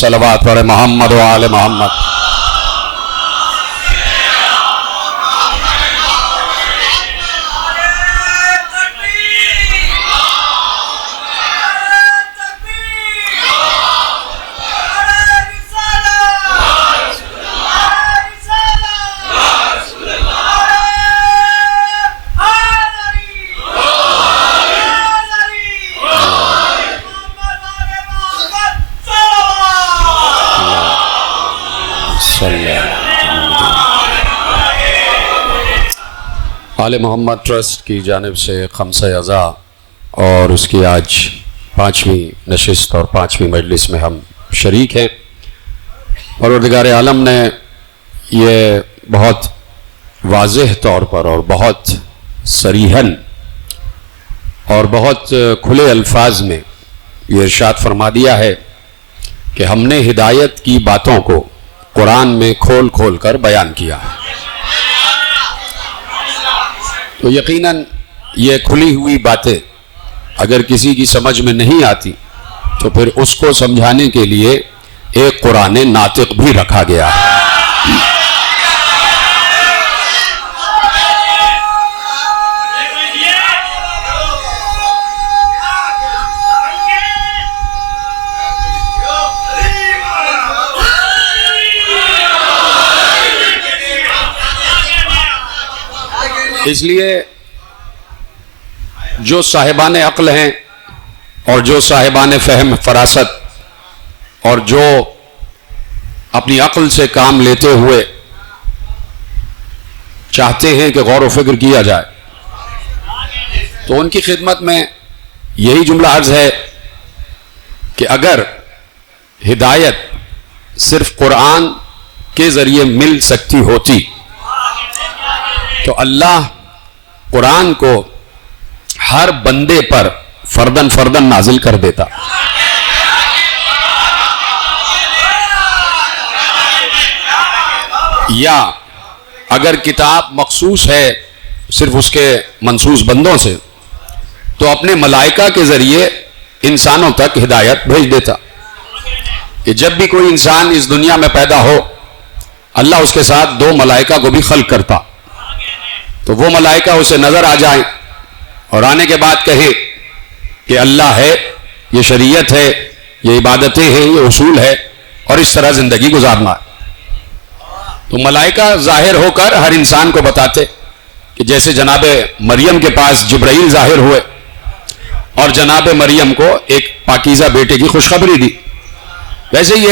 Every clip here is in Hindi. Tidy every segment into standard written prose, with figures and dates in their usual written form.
सलवात पढ़े मोहम्मद व आले मोहम्मद. आले मोहम्मद ट्रस्ट की जानिब से खम्सा अज़ा और उसकी आज 5वीं नशिस्त और 5वीं मजलिस में हम शरीक हैं। परवरदिगार आलम ने ये बहुत वाज़ेह तौर पर और बहुत सरीहन और बहुत खुले अल्फाज में ये इरशाद फरमा दिया है कि हमने हिदायत की बातों को कुरान में खोल खोल कर बयान किया है। तो यकीनन ये खुली हुई बातें अगर किसी की समझ में नहीं आती तो फिर उसको समझाने के लिए एक कुरान नातिक भी रखा गया है। इसलिए जो साहिबान अक्ल हैं और जो साहिबान फ़हम फरासत और जो अपनी अक्ल से काम लेते हुए चाहते हैं कि गौर व फिक्र किया जाए, तो उनकी खिदमत में यही जुमला अर्ज है कि अगर हिदायत सिर्फ कुरान के ज़रिए मिल सकती होती तो अल्लाह कुरान को हर बंदे पर फर्दन फर्दन नाजिल कर देता। या अगर किताब मखसूस है सिर्फ उसके मनसूस बंदों से तो अपने मलाइका के जरिए इंसानों तक हिदायत भेज देता कि जब भी कोई इंसान इस दुनिया में पैदा हो अल्लाह उसके साथ 2 मलाइका को भी खल्क करता, तो वो मलाइका उसे नजर आ जाए और आने के बाद कहे कि अल्लाह है, ये शरीयत है, ये इबादतें हैं, ये उसूल है और इस तरह जिंदगी गुजारना है। तो मलाइका जाहिर होकर हर इंसान को बताते कि जैसे जनाब मरियम के पास जिब्राइल जाहिर हुए और जनाब मरियम को एक पाकीज़ा बेटे की खुशखबरी दी, वैसे ही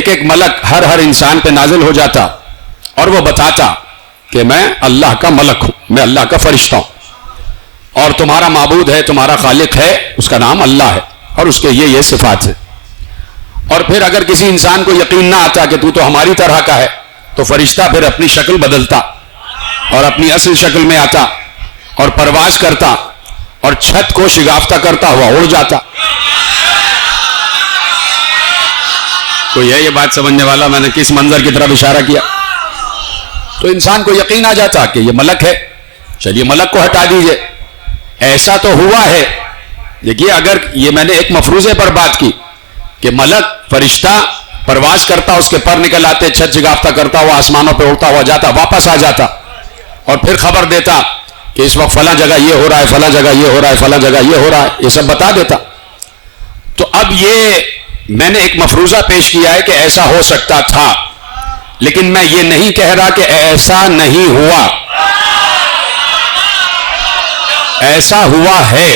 एक मलक हर इंसान पे नाजिल हो जाता और वो बताता कि मैं अल्लाह का मलक हूं, मैं अल्लाह का फरिश्ता हूं और तुम्हारा माबूद है, तुम्हारा खालिक है, उसका नाम अल्लाह है और उसके ये सिफात है। और फिर अगर किसी इंसान को यकीन ना आता कि तू तो हमारी तरह का है, तो फरिश्ता फिर अपनी शक्ल बदलता और अपनी असल शक्ल में आता और परवाज करता और छत को शिगाफ्ता करता हुआ उड़ जाता। कोई है ये बात समझने वाला? मैंने किस मंजर की तरफ इशारा किया? तो इंसान को यकीन आ जाता कि ये मलक है, चलिए मलक को हटा दीजिए। ऐसा तो हुआ है, देखिए अगर ये मैंने एक मफरूजे पर बात की कि मलक फरिश्ता परवाज करता, उसके पर निकल आते, छत जिगाफ्ता करता हुआ आसमानों पे उड़ता हुआ जाता, वापस आ जाता और फिर खबर देता कि इस वक्त फला जगह ये हो रहा है, फला जगह ये हो रहा है, फला जगह ये हो रहा है, ये सब बता देता। तो अब ये मैंने एक मफरूजा पेश किया है कि ऐसा हो सकता था, लेकिन मैं ये नहीं कह रहा कि ऐसा नहीं हुआ, ऐसा हुआ है।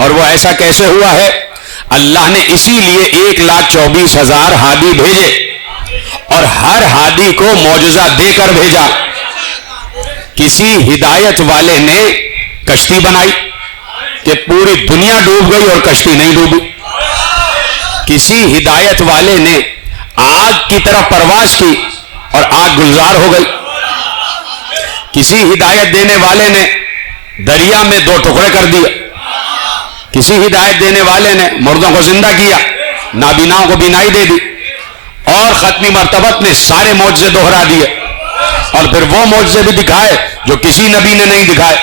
और वो ऐसा कैसे हुआ है? अल्लाह ने इसीलिए 1,24,000 हादी भेजे और हर हादी को मौजज़ा देकर भेजा। किसी हिदायत वाले ने कश्ती बनाई कि पूरी दुनिया डूब गई और कश्ती नहीं डूबी। किसी हिदायत वाले ने आग की तरफ परवाज की और आग गुलजार हो गई। किसी हिदायत देने वाले ने दरिया में 2 टुकड़े कर दिए। किसी हिदायत देने वाले ने मुर्दों को जिंदा किया, नाबीनाओं को बीनाई दे दी और खत्मी मर्तबत ने सारे मौजज़े दोहरा दिए और फिर वो मौजज़े भी दिखाए जो किसी नबी ने नहीं दिखाए।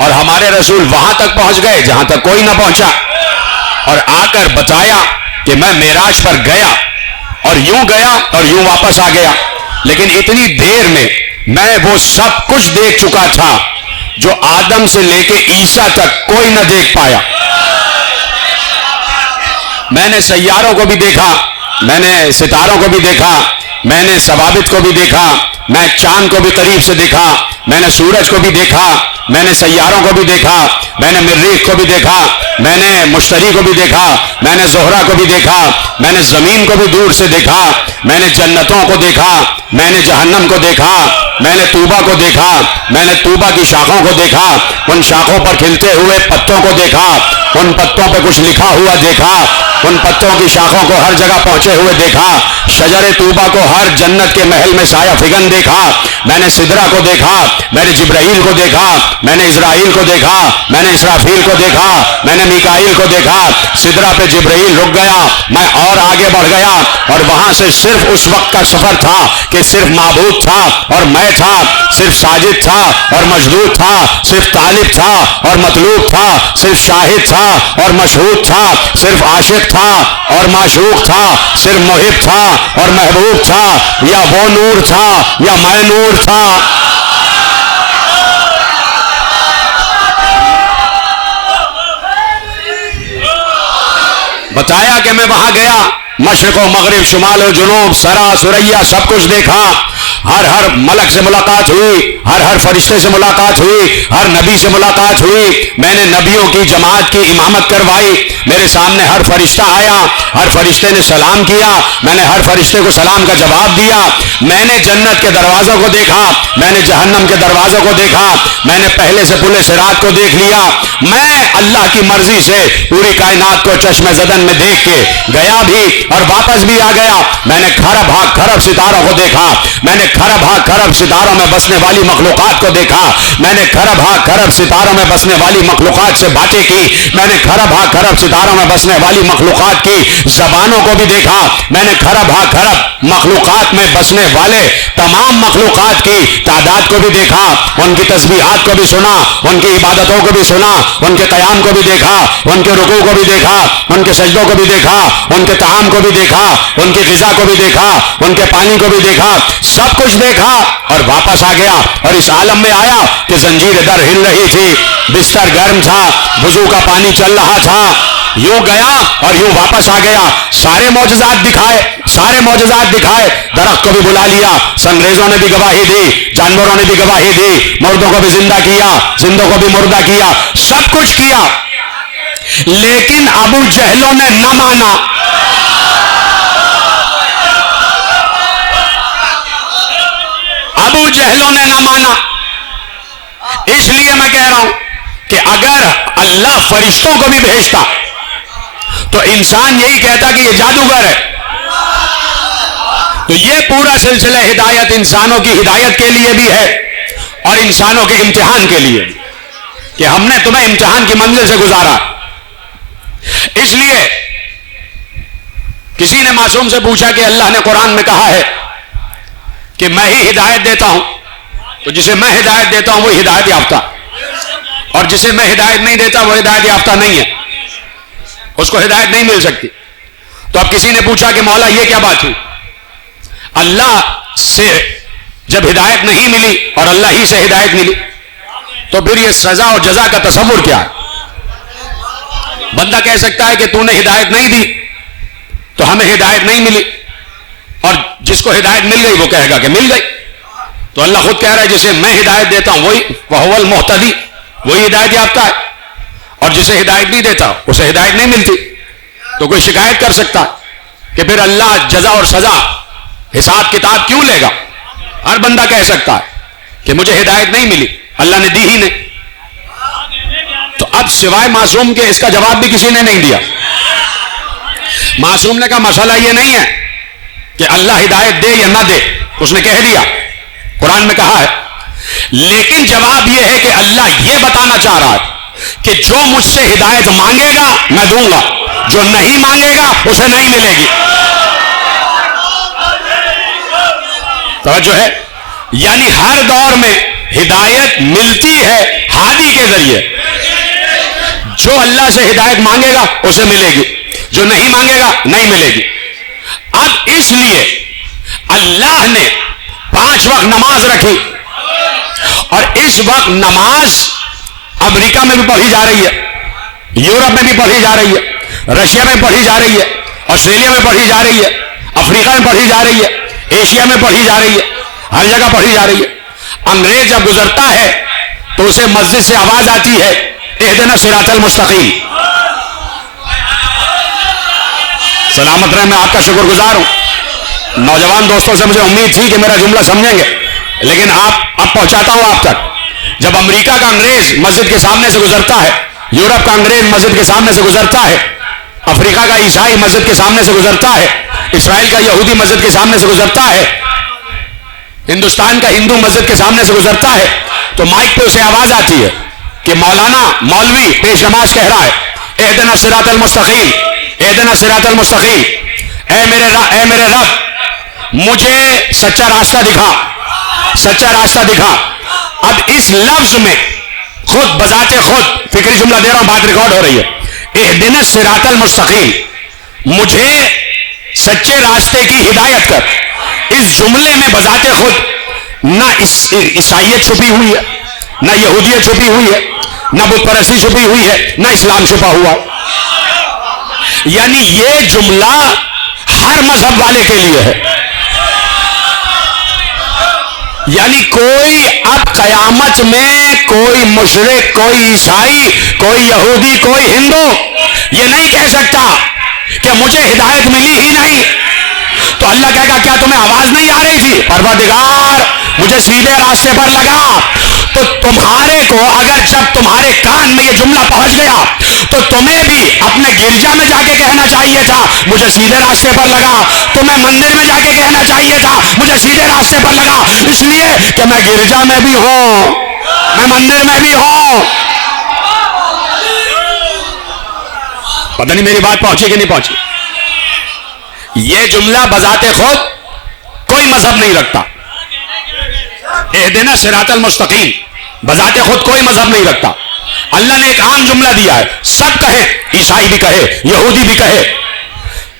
और हमारे रसूल वहां तक पहुंच गए जहां तक कोई ना पहुंचा और आकर बताया कि मैं मेराज पर गया और यूं वापस आ गया, लेकिन इतनी देर में मैं वो सब कुछ देख चुका था जो आदम से लेके ईसा तक कोई ना देख पाया। मैंने सैयारों को भी देखा, मैंने सितारों को भी देखा, मैंने सवाबित को भी देखा, मैं चांद को भी करीब से देखा, मैंने सूरज को भी देखा, मैंने सैयारों को भी देखा, मैंने मरीख को भी देखा, मैंने मुश्तरी को भी देखा, मैंने जोहरा को भी देखा, मैंने जमीन को भी दूर से देखा, मैंने जन्नतों को देखा, मैंने जहन्नम को देखा, मैंने तूबा को देखा, मैंने तूबा की शाखों को देखा, उन शाखों पर खिलते हुए पत्तों को देखा, उन पत्तों पर कुछ लिखा हुआ देखा, उन पत्तों की शाखों को हर जगह पहुंचे हुए देखा, शजरे तूबा को हर जन्नत के महल में साया फिगन देखा, मैंने सिदरा को देखा, मैंने जिब्राइल को देखा, मैंने इजराइल को देखा, मैंने इसराफील को देखा, मैंने मीकाइल को देखा। सिदरा पे जिब्राइल रुक गया, मैं और आगे बढ़ गया और वहां से सिर्फ उस वक्त का सफर था कि सिर्फ माबूद था और मैं था, सिर्फ साजिद था और मजदूद था, सिर्फ तालिब था और मतलूब था, सिर्फ शाहिद था और मशहूद था, सिर्फ आशिक था और माशूक था, सिर्फ मुहिब था और महबूब था, या वो नूर था या मैं नूर था। बताया कि मैं वहां गया, मशरिक़ व मगरिब, शुमाल व जुनूब, सरा सुरैया सब कुछ देखा, हर मलक से मुलाकात हुई, हर फरिश्ते से मुलाकात हुई, हर नबी से मुलाकात हुई। मैंने नबियों की जमात की इमामत करवाई, मेरे सामने हर फरिश्ता आया, हर फरिश्ते ने सलाम किया, मैंने हर फरिश्ते को सलाम का जवाब दिया। मैंने जन्नत के दरवाज़ों को देखा, मैंने जहन्नम के दरवाज़ों को देखा, मैंने पहले से पुले सिरात को देख लिया। मैं अल्लाह की मर्जी से पूरी कायनात को चश्मे ज़दन में देख के गया भी और वापस भी आ गया। मैंने खरब सितारों को देखा, मैंने खरब सितारों में बसने वाली मखलूकात को देखा, मैंने खरब सितारों में बसने वाली मखलूकात से बातें की, मैंने खरब सितारों में बसने वाली मखलूकात की जबानों को भी देखा, मैंने खरब मखलूकात में बसने वाले तमाम मखलूकात की तादाद को भी देखा, उनकी तस्बीहात को भी सुना, उनकी इबादतों को भी सुना, उनके क़याम को भी देखा, उनके रुकू को भी देखा, उनके सजदों को भी देखा, उनके ताम को भी देखा, उनकी ग़िज़ा को भी देखा, उनके पानी को भी देखा, सब कुछ देखा और वापस आ गया। और इस आलम में आया कि जंजीर दर हिल रही थी, बिस्तर गर्म था, वुजू का पानी चल रहा था, यूं गया और यूं वापस आ गया। सारे मौजज़ात दिखाए, दरख्त को भी बुला लिया, संगरेजों ने भी गवाही दी, जानवरों ने भी गवाही दी, मुर्दों को भी जिंदा किया, जिंदों को भी मुर्दा किया, सब कुछ किया। लेकिन अबू जहलों ने न माना। अबू जहलों ने न माना। इसलिए मैं कह रहा हूं कि अगर अल्लाह फरिश्तों को भी भेजता तो इंसान यही कहता कि ये जादूगर है। तो ये पूरा सिलसिला हिदायत इंसानों की हिदायत के लिए भी है और इंसानों के इम्तिहान के लिए भी, कि हमने तुम्हें इम्तिहान की मंजिल से गुजारा। इसलिए किसी ने मासूम से पूछा कि अल्लाह ने कुरान में कहा है कि मैं ही हिदायत देता हूं, तो जिसे मैं हिदायत देता हूं वो हिदायत याफ्ता, और जिसे मैं हिदायत नहीं देता वो हिदायत याफ्ता नहीं है, उसको हिदायत नहीं मिल सकती। तो अब किसी ने पूछा कि मौला ये क्या बात हुई, अल्लाह से जब हिदायत नहीं मिली और अल्लाह ही से हिदायत मिली, तो फिर ये सजा और जजा का तसव्वुर क्या है? बंदा कह सकता है कि तूने हिदायत नहीं दी तो हमें हिदायत नहीं मिली, और जिसको हिदायत मिल गई वो कहेगा कि मिल गई। तो अल्लाह खुद कह रहा है जिसे मैं हिदायत देता हूं वही वहुवल मुहतदी, वही हिदायत याफ्ता है, और जिसे हिदायत नहीं देता उसे हिदायत नहीं मिलती। तो कोई शिकायत कर सकता है कि फिर अल्लाह जजा और सजा हिसाब किताब क्यों लेगा? हर बंदा कह सकता है कि मुझे हिदायत नहीं मिली, अल्लाह ने दी ही नहीं। तो अब सिवाय मासूम के इसका जवाब भी किसी ने नहीं दिया। मासूम ने कहा मसला यह नहीं है कि अल्लाह हिदायत दे या ना दे, उसने कह दिया, कुरान में कहा है, लेकिन जवाब यह है कि अल्लाह यह बताना चाह रहा है कि जो मुझसे हिदायत मांगेगा मैं दूंगा, जो नहीं मांगेगा उसे नहीं मिलेगी। तो है यानी हर दौर में हिदायत मिलती है हादी के जरिए। जो अल्लाह से हिदायत मांगेगा उसे मिलेगी, जो नहीं मांगेगा नहीं मिलेगी। अब इसलिए अल्लाह ने 5 वक्त नमाज रखी, और इस वक्त नमाज अमेरिका में भी पढ़ी जा रही है, यूरोप में भी पढ़ी जा रही है, रशिया में पढ़ी जा रही है, ऑस्ट्रेलिया में पढ़ी जा रही है, अफ्रीका में पढ़ी जा रही है, एशिया में पढ़ी जा रही है, हर जगह पढ़ी जा रही है। अंग्रेज जब गुजरता है तो उसे मस्जिद से आवाज आती है, इहदिना सिरातल मुस्तकीम। सलामत रहे, मैं आपका शुक्रगुजार हूं। नौजवान दोस्तों से मुझे उम्मीद थी कि मेरा जुमला समझेंगे, लेकिन अब पहुंचाता हूं आप तक। जब अमेरिका का अंग्रेज मस्जिद के सामने से गुजरता है, यूरोप का अंग्रेज मस्जिद के सामने से गुजरता है, अफ्रीका का ईसाई मस्जिद के सामने से गुजरता है, इसराइल का यहूदी मस्जिद के सामने से गुजरता है, हिंदुस्तान का हिंदू मस्जिद के सामने से गुजरता है, तो माइक पे उसे आवाज आती है कि मौलाना मौलवी पेश नमाज कह रहा है, इहदिना सिरातल मुस्तकीम, इहदिना सिरातल मुस्तकीम, ए मेरे रब मुझे सच्चा रास्ता दिखा, सच्चा रास्ता दिखा। अब इस लफ्ज में खुद बजाते खुद फिक्री जुमला दे रहा हूं, बात रिकॉर्ड हो रही है, इहदिना सिरातल मुस्तकीम, मुझे सच्चे रास्ते की हिदायत कर। इस जुमले में बजाते खुद ना ईसाइयत छुपी हुई है, ना यहूदियत छुपी हुई है, ना बुत परस्ती छुपी हुई है, ना इस्लाम छुपा हुआ। यानी ये जुमला हर मजहब वाले के लिए है। यानी कोई अब कयामत में कोई मुशरिक, कोई ईसाई, कोई यहूदी, कोई हिंदू ये नहीं कह सकता कि मुझे हिदायत मिली ही नहीं। तो अल्लाह कहेगा क्या तुम्हें आवाज नहीं आ रही थी? परवरदिगार मुझे सीधे रास्ते पर लगा। तो तुम्हारे को अगर जब तुम्हारे कान में ये जुमला पहुंच गया तो तुम्हें भी अपने गिरजा में जाके कहना चाहिए था मुझे सीधे रास्ते पर लगा, तुम्हें मंदिर में जाके कहना चाहिए था मुझे सीधे रास्ते पर लगा, इसलिए कि मैं गिरजा में भी हूं, मैं मंदिर में भी हूं। पता नहीं मेरी बात पहुंची कि नहीं पहुंची। यह जुमला बजाते खुद कोई मजहब नहीं रखता, इहदिना सिरातल मुस्तकीम बजाते खुद कोई मजहब नहीं रखता। अल्लाह ने एक आम जुमला दिया है, सब कहे, ईसाई भी कहे, यहूदी भी कहे।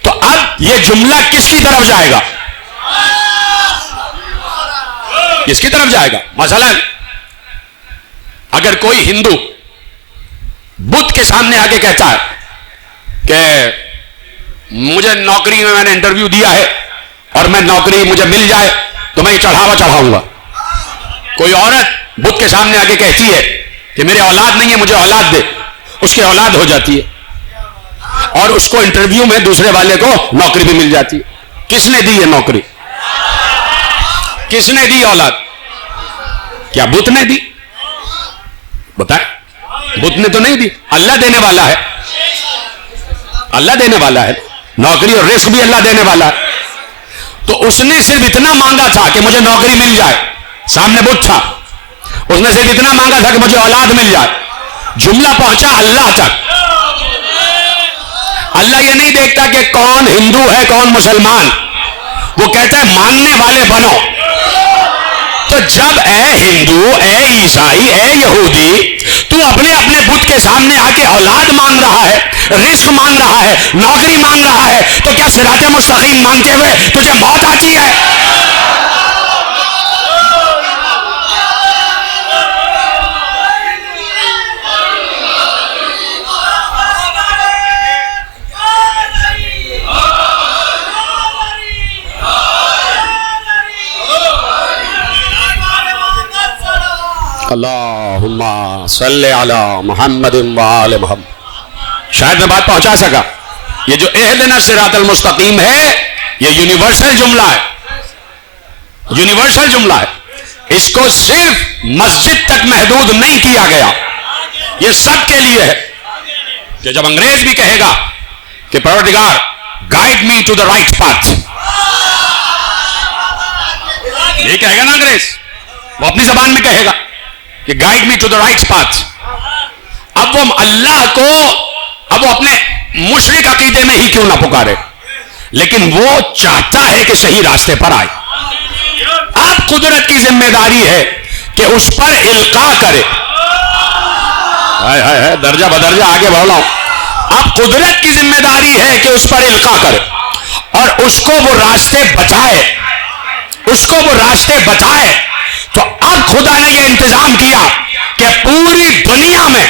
तो अब यह जुमला किसकी तरफ जाएगा? किसकी तरफ जाएगा? मसलन अगर कोई हिंदू बुद्ध के सामने आके कहता है कि मुझे नौकरी में मैंने इंटरव्यू दिया है और मैं नौकरी मुझे मिल जाए तो मैं ये चढ़ावा चढ़ाऊंगा। कोई औरत बुद्ध के सामने आके कहती है कि मेरे औलाद नहीं है मुझे औलाद दे, उसकी औलाद हो जाती है और उसको इंटरव्यू में दूसरे वाले को नौकरी भी मिल जाती है। किसने दी है नौकरी? किसने दी औलाद? क्या बुद्ध ने दी? बताए, बुद्ध ने तो नहीं दी, अल्लाह देने वाला है, अल्लाह देने वाला है। नौकरी और रिस्क भी अल्लाह देने वाला है। तो उसने सिर्फ इतना मांगा था कि मुझे नौकरी मिल जाए, सामने बुद्ध था, उसने सिर्फ इतना मांगा था कि मुझे औलाद मिल जाए। जुमला पहुंचा अल्लाह तक। अल्लाह ये नहीं देखता कि कौन हिंदू है कौन मुसलमान, वो कहता है मानने वाले बनो। तो जब ए हिंदू, ए ईसाई, ए यहूदी, तू अपने अपने बुद्ध के सामने आके औलाद मांग रहा है, रिस्क मांग रहा है, नौकरी मांग रहा है, तो क्या सिराते मुस्तकीम मांगते हुए तुझे मौत आती है? अल्लाहुम्मा सल्ले अला मुहम्मद व आले मुहम्मद। शायद मैं बात पहुंचा सका। ये जो इहदिना सिरातल मुस्तकीम है, ये यूनिवर्सल जुमला है, यूनिवर्सल जुमला है। इसको सिर्फ मस्जिद तक महदूद नहीं किया गया, ये सबके लिए है। कि जब अंग्रेज भी कहेगा कि परवरदिगार guide me to the right path, ये कहेगा ना अंग्रेज, वो अपनी जबान में कहेगा कि guide me to the right path. अब वो अल्लाह को, अब वो अपने मुशरिक अकीदे में ही क्यों ना पुकारे, लेकिन वो चाहता है कि सही रास्ते पर आए। अब कुदरत की जिम्मेदारी है कि उस पर इल्का करे। हाय हाय हाय, दर्जा बदर्जा आगे बढ़ रहा हूं। अब कुदरत की जिम्मेदारी है कि उस पर इल्का करे और उसको वो रास्ते बचाए, उसको वो रास्ते बचाए। तो अब खुदा ने यह इंतजाम किया कि पूरी दुनिया में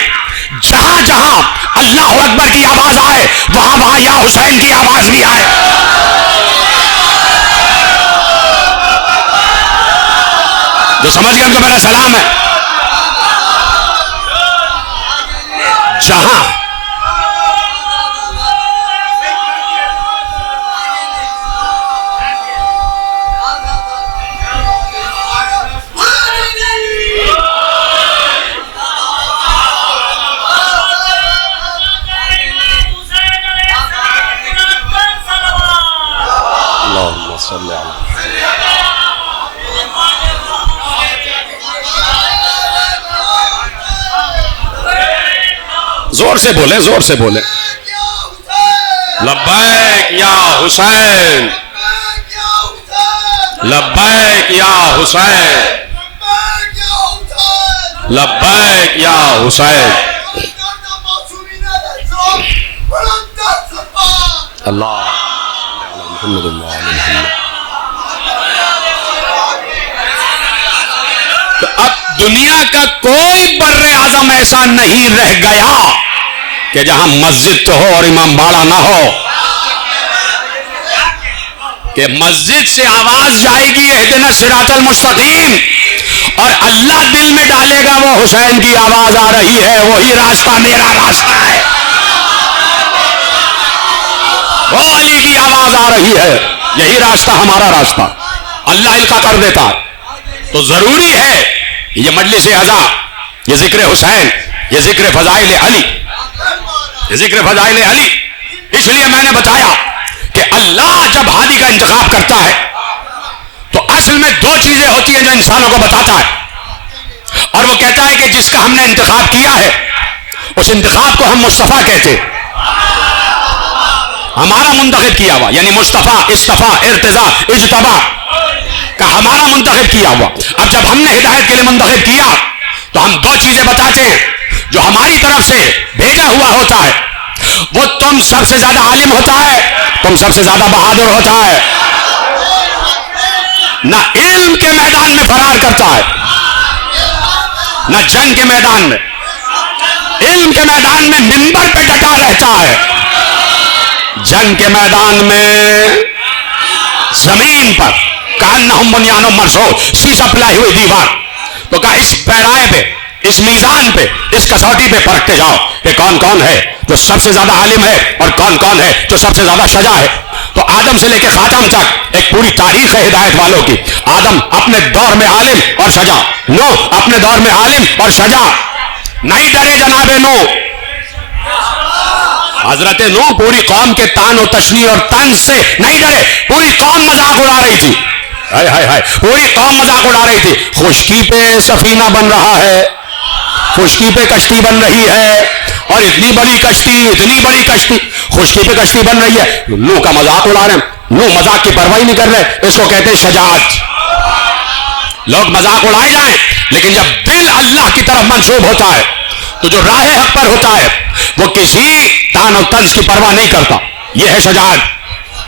जहां जहां अल्लाह अकबर की आवाज आए, वहां वहां या हुसैन की आवाज भी आए। जो समझ गए उनको मेरा सलाम है। जहां जोर से बोले, जोर से बोले। लब्बैक या हुसैन, लब्बैक या हुसैन, लब्बैक या हुसैन। अल्लाह तो अब दुनिया का कोई बर्रे आजम ऐसा नहीं रह गया कि जहां मस्जिद तो हो और इमाम बाड़ा ना हो, कि मस्जिद से आवाज जाएगी इहदिना सिरातल मुस्तकीम और अल्लाह दिल में डालेगा वो हुसैन की आवाज आ रही है, वही रास्ता मेरा रास्ता है, वो अली की आवाज आ रही है, यही रास्ता हमारा रास्ता। अल्लाह इल्का कर देता है। तो जरूरी है ये मजलिस अज़ा, ये जिक्र हुसैन, ये जिक्र फजाइल अली, ये जिक्र फजाइल अली। इसलिए मैंने बताया कि अल्लाह जब हादी का इंतखाब करता है तो असल में दो चीजें होती हैं जो इंसानों को बताता है, और वो कहता है कि जिसका हमने इंतखाब किया है उस इंतखाब को हम मुस्तफा कहते हैं, हमारा मुंतखब किया हुआ, यानी मुस्तफा, इस्तफा, इर्तिजा, इज्तबा का हमारा मुंतखब किया हुआ। अब जब हमने हिदायत के लिए मुंतखब किया तो हम दो चीजें बताते हैं जो हमारी तरफ से भेजा हुआ होता है। वो तुम सबसे ज्यादा आलिम होता है, तुम सबसे ज्यादा बहादुर होता है, ना इल्म के मैदान में फरार करता है, ना जंग के मैदान में, इल्म के मैदान में मिंबर पे डटा रहता है, जंग के मैदान में जमीन पर कान्नहुम बुनियानुम मरसूस, शीशा पिलाई हुई दीवार। तो कहा इस पैराए पे, इस मीजान पे, इस कसौटी पे परखते जाओ कि कौन कौन है जो सबसे ज्यादा आलिम है और कौन कौन है जो सबसे ज्यादा सजा है। तो आदम से लेकर खातम तक एक पूरी तारीख है हिदायत वालों की। आदम अपने दौर में आलिम और सजा, नूह अपने दौर में आलिम और सजा, नहीं डरे जनाबे नूह, हजरत नूह पूरी कौम के तान और तशनी और तंज से नहीं डरे, पूरी कौम मजाक उड़ा रही थी, हाय हाय हाय, पूरी कौम मजाक उड़ा रही थी। खुश्की पे सफीना बन रहा है, खुश्की पे कश्ती बन रही है, और इतनी बड़ी कश्ती, इतनी बड़ी कश्ती, खुश्की पे कश्ती बन रही है, नूह का मजाक उड़ा रहे हैं। नूह मजाक की परवाही नहीं कर रहे, इसको कहते हैं शजाअत। लोग मजाक उड़ाए जाएं, लेकिन जब दिल अल्लाह की तरफ मंसूब होता है तो जो राह हक पर होता है वो किसी तान और तंज की परवाह नहीं करता। यह है शजाअत।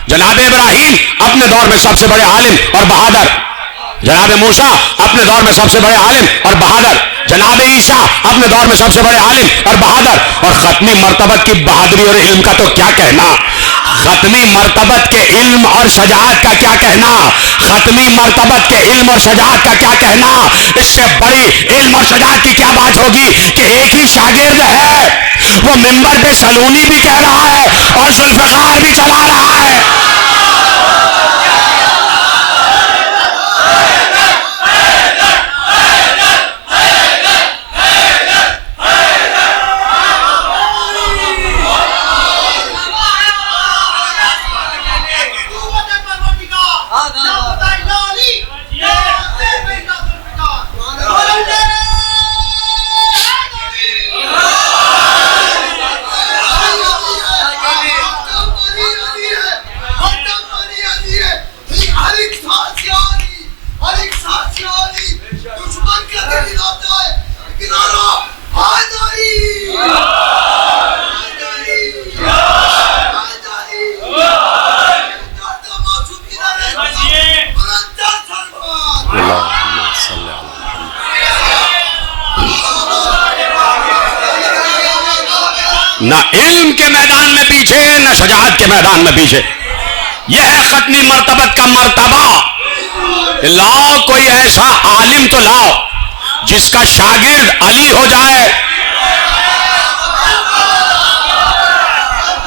जनाब इब्राहिम अपने दौर में सबसे बड़े आलिम और बहादुर, जनाब मूसा अपने दौर में सबसे बड़े आलिम और बहादुर, जनाब ईसा अपने दौर में सबसे बड़े आलिम और बहादुर, और खत्मी मर्तबत की बहादुरी और इल्म का तो क्या कहना। खत्मी मर्तबत के इल्म और शजाअत का क्या कहना। खत्मी मर्तबत के इल्म और शजाअत का क्या कहना। इससे बड़ी इल्म और शजाअत की क्या बात होगी कि एक ही शागिर्द है, वो मिंबर पे सलूनी भी कह रहा है और जुल्फकार भी चला रहा है। ना इल्म के मैदान में पीछे, ना शजाअत के मैदान में पीछे। यह है खत्मी मर्तबत का मर्तबा। लाओ कोई ऐसा आलिम तो लाओ जिसका शागिर्द अली हो जाए,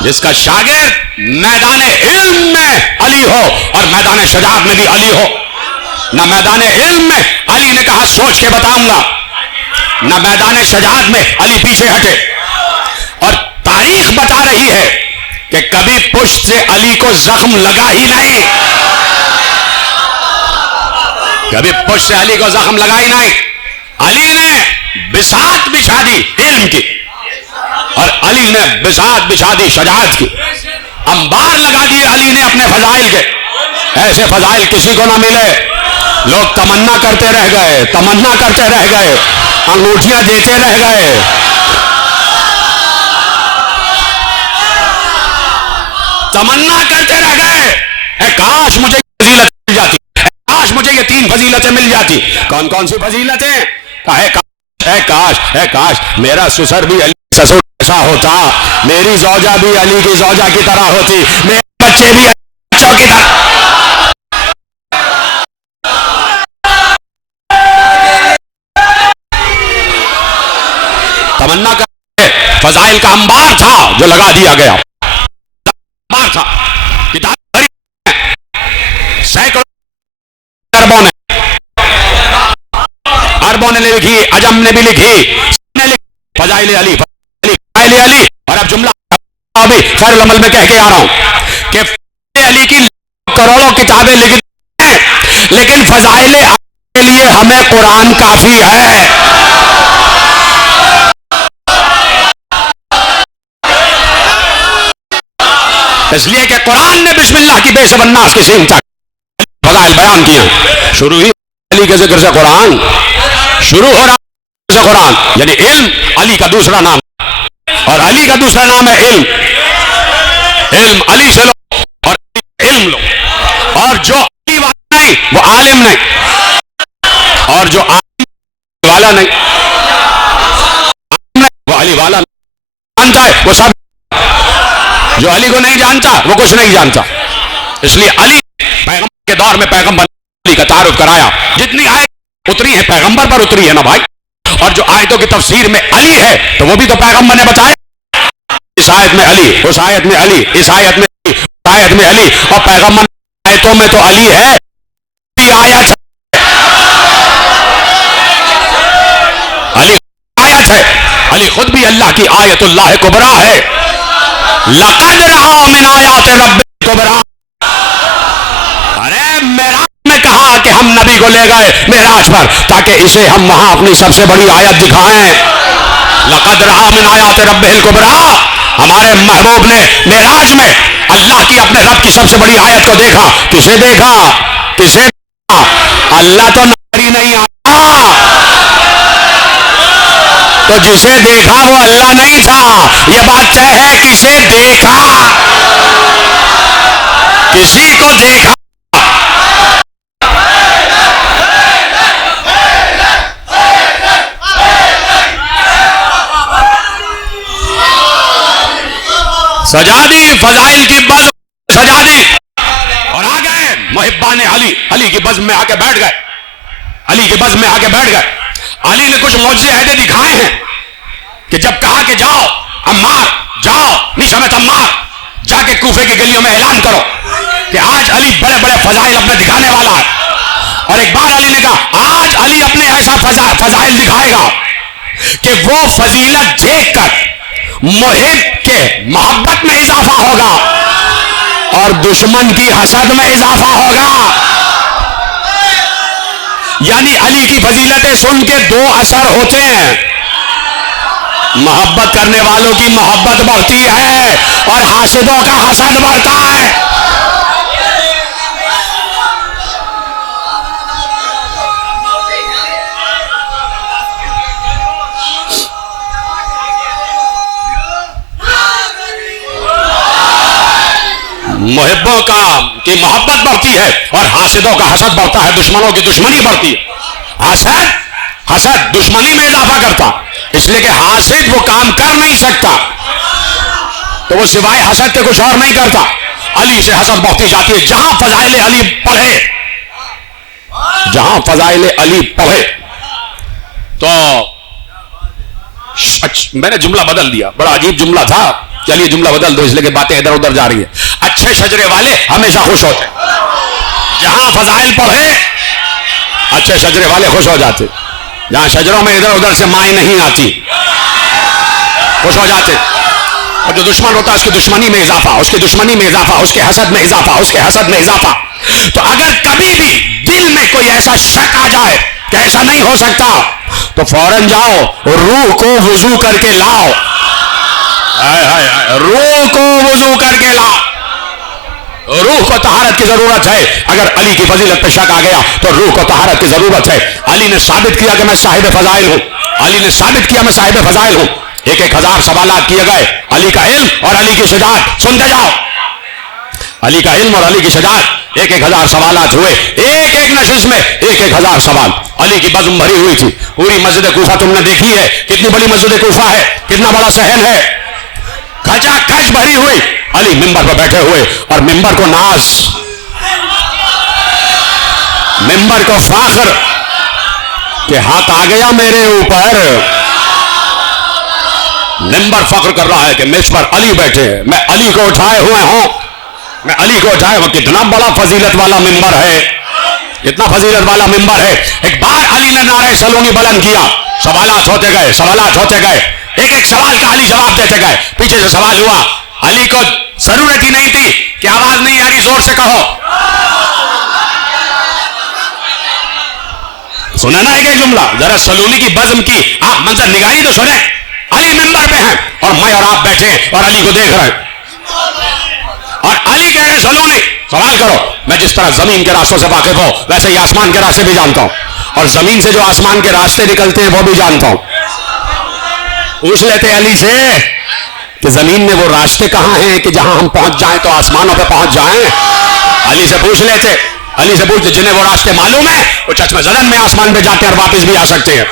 जिसका शागिर्द मैदान इल्म में अली हो और मैदान शजाअत में भी अली हो। ना मैदान इल्म में अली ने कहा सोच के बताऊंगा, ना मैदान शजाअत में अली पीछे हटे। और तारीख बता रही है कि कभी पुष्ट से अली को जख्म लगा ही नहीं, कभी पुष्ट से अली को जख्म लगा ही नहीं। अली ने बिसात बिछा दी इल्म की और अली ने बिसात बिछा दी शजाअत की। अंबार लगा दिए अली ने अपने फजाइल के। ऐसे फजाइल किसी को ना मिले। लोग तमन्ना करते रह गए, तमन्ना करते रह गए, अंगूठियां देते रह गए। तमन्ना करते रह गए, काश मुझे फजीलत मिल जाती, काश मुझे ये 3 फजीलतें मिल जाती। कौन कौन सी फजीलतें? है काश, है काश मेरा ससुर भी अली ससुर ऐसा होता, मेरी जौजा भी अली की जौजा की तरह होती, मेरे बच्चे भी बच्चों की तरह। तमन्ना करते, फजाइल का अंबार था जो लगा दिया गया। था किताब भरी सैकड़ों अरबों ने लिखी, अजम ने भी लिखी, फजाइल अली, फजाइल अली। और अब जुमला अभी खैरुल अमल में कह के आ रहा हूं कि अली की करोड़ों किताबें लिखी हैं, लेकिन फजाइल अली के लिए हमें कुरान काफी है। इसलिए कि कुरान ने बिस्मिल्लाह की बेसबन्नास की सीन तक फजाइल बयान किया। शुरू ही अली के जिक्र से कुरान शुरू हो रहा है। कुरान यानी इल्म अली का दूसरा नाम, और अली का दूसरा नाम है इल्म। इल्म अली से लो और इल्म लो, और जो अली वाला नहीं वो आलिम नहीं, और जो आलिम वाला नहीं वो अली वाला नहीं। जानता है वो सब, जो अली को नहीं जानता वो कुछ नहीं जानता। इसलिए अली पैगंबर के दौर में पैगंबर अली का तारुफ कराया। जितनी आयत उतरी है पैगंबर पर उतरी है ना भाई, और जो आयतों की तफसीर में अली है तो वो भी तो पैगंबर ने बताया। इस आयत में अली, उस आयत में अली, इस आयत में अली, उस आयत में अली, और पैगंबर आयतों में तो अली है। आयत अली आयत है, अली खुद भी अल्लाह की आयतुल्लाह कुबरा है। लक़द रआ मिन आयात रब्बिल कुबरा। अरे मेराज में कहा कि हम नबी को ले गए मेराज पर ताकि इसे हम वहां अपनी सबसे बड़ी आयत दिखाएं। लक़द रआ मिन आयात रब्बिल कुबरा, हमारे महबूब ने मेराज में अल्लाह की, अपने रब की सबसे बड़ी आयत को देखा। किसे देखा? किसे देखा? अल्लाह तो नजर ही नहीं आता, तो जिसे देखा वो अल्लाह नहीं था। ये बात तय है, किसे देखा, किसी को देखा। सजा दी फजाइल की बज़, सजा दी और आ गए मुहिब्बान अली। अली की बज़ में आके बैठ गए, अली की बज़ में आके बैठ गए। अली ने कुछ मौजज़े ऐसे दिखाए हैं कि जब कहा कि जाओ अम्मार, जाओ निशमत अम्मार, जाके कूफे की गलियों में ऐलान करो कि आज अली बड़े बड़े फजाइल अपने दिखाने वाला है। और एक बार अली ने कहा आज अली अपने ऐसा फजाइल दिखाएगा कि वो फजीलत देखकर मुहिब के मोहब्बत में इजाफा होगा और दुश्मन की हसद में इजाफा होगा। यानी अली की फजीलतें सुन के दो असर होते हैं, मोहब्बत करने वालों की मोहब्बत बढ़ती है और हासिदों का हसद बढ़ता है। मुहिब्बों का की मोहब्बत बढ़ती है और हासिदों का हसद बढ़ता है, दुश्मनों की दुश्मनी बढ़ती है। हसद हसद दुश्मनी में इजाफा करता, इसलिए कि हासिद वो काम कर नहीं सकता तो वो सिवाय हसद के कुछ और नहीं करता। अली से हसद बढ़ती जाती है। जहां फजाइल अली पढ़े, जहां फजाइल अली पढ़े तो मैंने जुमला बदल दिया, बड़ा अजीब जुमला था, चलिए जुमला बदल दो इसलिए कि बातें इधर उधर जा रही है। अच्छे शजरे वाले हमेशा खुश होते, जहां फजाइल पढ़े अच्छे शजरे वाले खुश हो जाते, जहां शजरों में इधर उधर से माएँ नहीं आती खुश हो जाते। और जो दुश्मन होता है उसकी दुश्मनी में इजाफा, उसकी दुश्मनी में इजाफा, उसके हसद में इजाफा, उसके हसद में इजाफा। तो अगर कभी भी दिल में कोई ऐसा शक आ जाए कि ऐसा नहीं हो सकता तो फौरन जाओ रूह को वुजू करके लाओ, रूह को वुजू करके लाओ। रूह को तहारत की जरूरत है। अगर अली की फजीलत पे शक आ गया तो रूह को तहारत की जरूरत है। अली ने साबित किया कि मैं साहिब फजाइल हूं, अली ने साबित किया मैं साहिब फजाइल हूं। 1000 सवालात किए गए, अली का इल्म और अली की शजाअत सुनते जाओ। अली का इल्म और अली की शजाअत 1000 सवालात हुए, एक नशिश में 1000 सवाल। अली की बज़्म भरी हुई थी। पूरी मस्जिद कूफा तुमने देखी है, कितनी बड़ी मस्जिद कूफा है, कितना बड़ा सहन है, खचाखच भरी हुई। अली मिंबर पर बैठे हुए और मिंबर को नाज, मिंबर को फाख्र कि हाथ आ गया मेरे ऊपर। मिंबर फख्र कर रहा है कि मेज पर अली बैठे हैं, मैं अली को उठाए हुए हूं, मैं अली को उठाए हुए। कितना बड़ा फजीलत वाला मिंबर है, इतना फजीलत वाला मिंबर है। एक बार अली ने नारे सलूनी बुलंद किया, सवालात होते गए, सवालात होते गए, एक सवाल का अली जवाब देते गए। पीछे से सवाल हुआ, अली को जरूरत ही नहीं थी कि आवाज नहीं आ रही जोर से कहो, सुना ना एक जुमला। जरा सलूनी की बज़्म की आप मंजर निगाही तो सुने। अली मिंबर पे हैं और मैं और आप बैठे हैं और अली को देख रहे हैं और अली कह रहे सलूनी सवाल करो। मैं जिस तरह जमीन के रास्तों से वाकिफ हूं वैसे ही आसमान के रास्ते भी जानता हूं और जमीन से जो आसमान के रास्ते निकलते हैं वो भी जानता हूं। पूछ लेते अली से कि जमीन में वो रास्ते कहां हैं कि जहां हम पहुंच जाएं तो आसमानों पे पहुंच जाएं। अली से पूछ लेते, अली से पूछते जिन्हें वो रास्ते मालूम है वो चश्मे ज़दन में आसमान पे जाते हैं और वापस भी आ सकते हैं।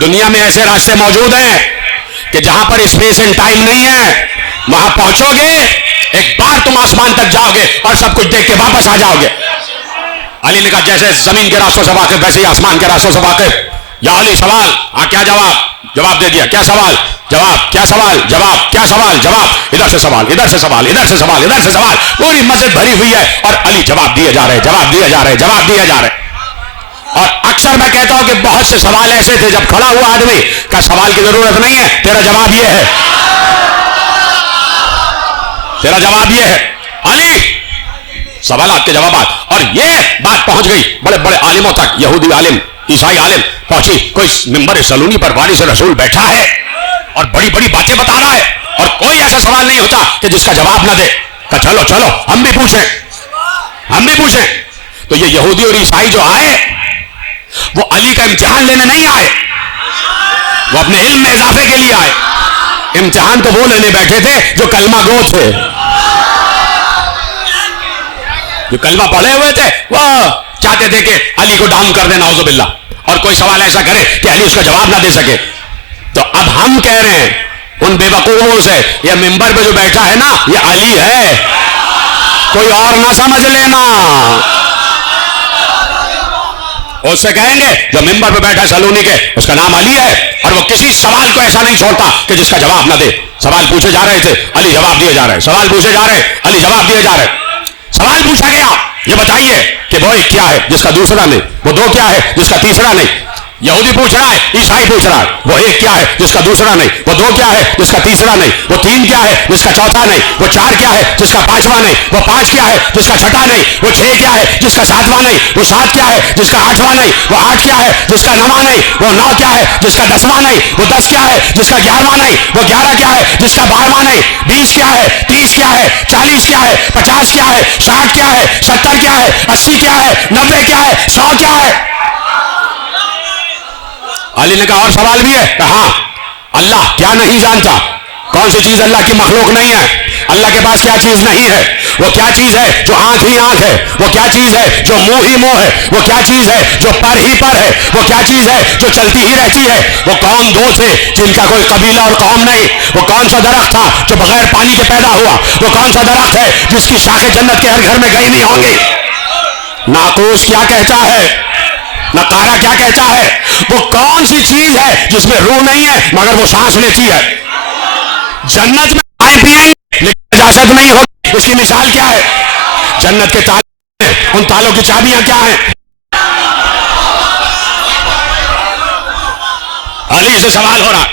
दुनिया में ऐसे रास्ते मौजूद हैं कि जहां पर स्पेस एंड टाइम नहीं है, वहां पहुंचोगे एक बार तुम आसमान तक जाओगे और सब कुछ देख के वापस आ जाओगे। अली ने कहा जैसे जमीन के रास्तों से वाकिफ वैसे ही आसमान के रास्तों से वाकिफ। या अली सवाल, हाँ क्या जवाब, जवाब दे दिया। क्या सवाल, जवाब, क्या सवाल, जवाब, क्या सवाल, जवाब। इधर से सवाल, इधर से सवाल, इधर से सवाल, इधर से सवाल। पूरी मस्जिद भरी हुई है और अली जवाब दिए जा रहे, जवाब दिए जा रहे, जवाब दिए जा रहे। और अक्सर मैं कहता हूं कि बहुत से सवाल ऐसे थे जब खड़ा हुआ आदमी का सवाल की जरूरत नहीं है, तेरा जवाब यह है, तेरा जवाब यह है। अली सवालात के जवाबात। और यह बात पहुंच गई बड़े बड़े आलिमों तक, यहूदी आलिम, ईसाई आलिम पहुंची। कोई मिंबर सलूनी पर वारिस रसूल बैठा है और बड़ी बड़ी बातें बता रहा है और कोई ऐसा सवाल नहीं होता कि जिसका जवाब ना दे। कहा चलो चलो हम भी पूछें, हम भी पूछें। तो ये यहूदी और ईसाई जो आए वो अली का इम्तिहान लेने नहीं आए, वो अपने इल्म में इजाफे के लिए आए। इम्तिहान तो वो लेने बैठे थे जो कलमा गो थे, जो कलमा पढ़े हुए थे। वो चाहते थे कि अली को डाउन कर देना औज़ुबिल्लाह, और कोई सवाल ऐसा करे कि अली उसका जवाब ना दे सके। तो अब हम कह रहे हैं उन बेवकूफों से, ये मिंबर पे जो बैठा है ना, ये अली है, कोई और ना समझ लेना। उससे कहेंगे जो मिंबर पे बैठा सलूनी के, उसका नाम अली है, और वो किसी सवाल को ऐसा नहीं छोड़ता कि जिसका जवाब ना दे। सवाल पूछे जा रहे थे, अली जवाब दिए जा रहे, सवाल पूछे जा रहे, अली जवाब दिए जा रहे। सवाल पूछा गया, ये बताइए कि वो एक क्या है जिसका दूसरा नहीं, वो दो क्या है जिसका तीसरा नहीं। यहूदी पूछ रहा है, ईसाई पूछ रहा है, वो एक क्या है जिसका दूसरा नहीं, वो दो क्या है जिसका तीसरा नहीं, वो तीन क्या है जिसका चौथा नहीं, वो चार क्या है जिसका पांचवा नहीं, वो पांच क्या है जिसका छठा नहीं, वो छह क्या है जिसका सातवां नहीं, वो सात क्या है जिसका आठवां नहीं, वो आठ क्या है जिसका नौवां नहीं, वो नौ क्या है जिसका दसवां नहीं, वो 10 क्या है जिसका 11वां नहीं, वो 11 क्या है जिसका 12वां नहीं, 20 क्या है, 30 क्या है, 40 क्या है, 50 क्या है, 60 क्या है, 70 क्या है, 80 क्या है, 90 क्या है, 100 क्या है। अली ने कहा और सवाल भी है? कहा अल्लाह क्या नहीं जानता? कौन सी चीज अल्लाह की मखलूक नहीं है? अल्लाह के पास क्या चीज नहीं है? वो क्या चीज है जो आंख ही आंख है? वो क्या चीज है जो मुंह ही मुंह है? वो क्या चीज है जो पर ही पर है? वो क्या चीज है जो चलती ही रहती है? वो कौन दो थे जिनका कोई कबीला और कौम नहीं? वो कौन सा दरख्त था जो बगैर पानी के पैदा हुआ? वो कौन सा दरख्त है जिसकी शाखें जन्नत के हर घर में गई नहीं होंगी? नाकूस क्या कहता है, नकारा क्या कहता है? वो कौन सी चीज है जिसमें रूह नहीं है मगर वो सांस लेती है? जन्नत में खाए पिएंगे लेकिन इजाजत नहीं होगी, उसकी मिसाल क्या है? जन्नत के ताले, उन तालों की चाबियां क्या हैं? अली से सवाल हो रहा,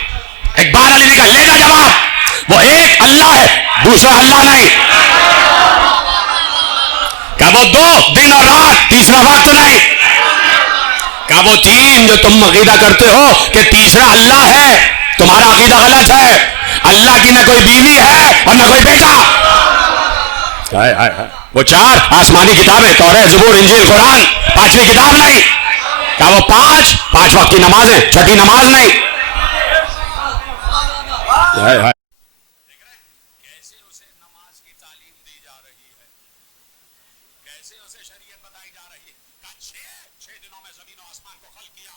एक बार अली ने कहा लेगा जवाब, वो एक अल्लाह है, दूसरा अल्लाह नहीं। क्या वो दो दिन और रात, तीसरा वक्त नहीं? क्या वो तीन जो तुम अकीदा करते हो कि तीसरा अल्लाह है, तुम्हारा अकीदा गलत है। अल्लाह की ना कोई बीवी है और ना कोई बेटा। वो चार आसमानी किताबें, तौरात, ज़बूर, इंजील, कुरान, पांचवी किताब नहीं। क्या वो पांच वक्त की नमाजें, छठी नमाज नहीं? कैसे उसे नमाज की तालीम दी जा रही है, कैसे उसे शरीयत बताई जा रही है। का 6 दिनों में जमीन और आसमान को खल्क किया,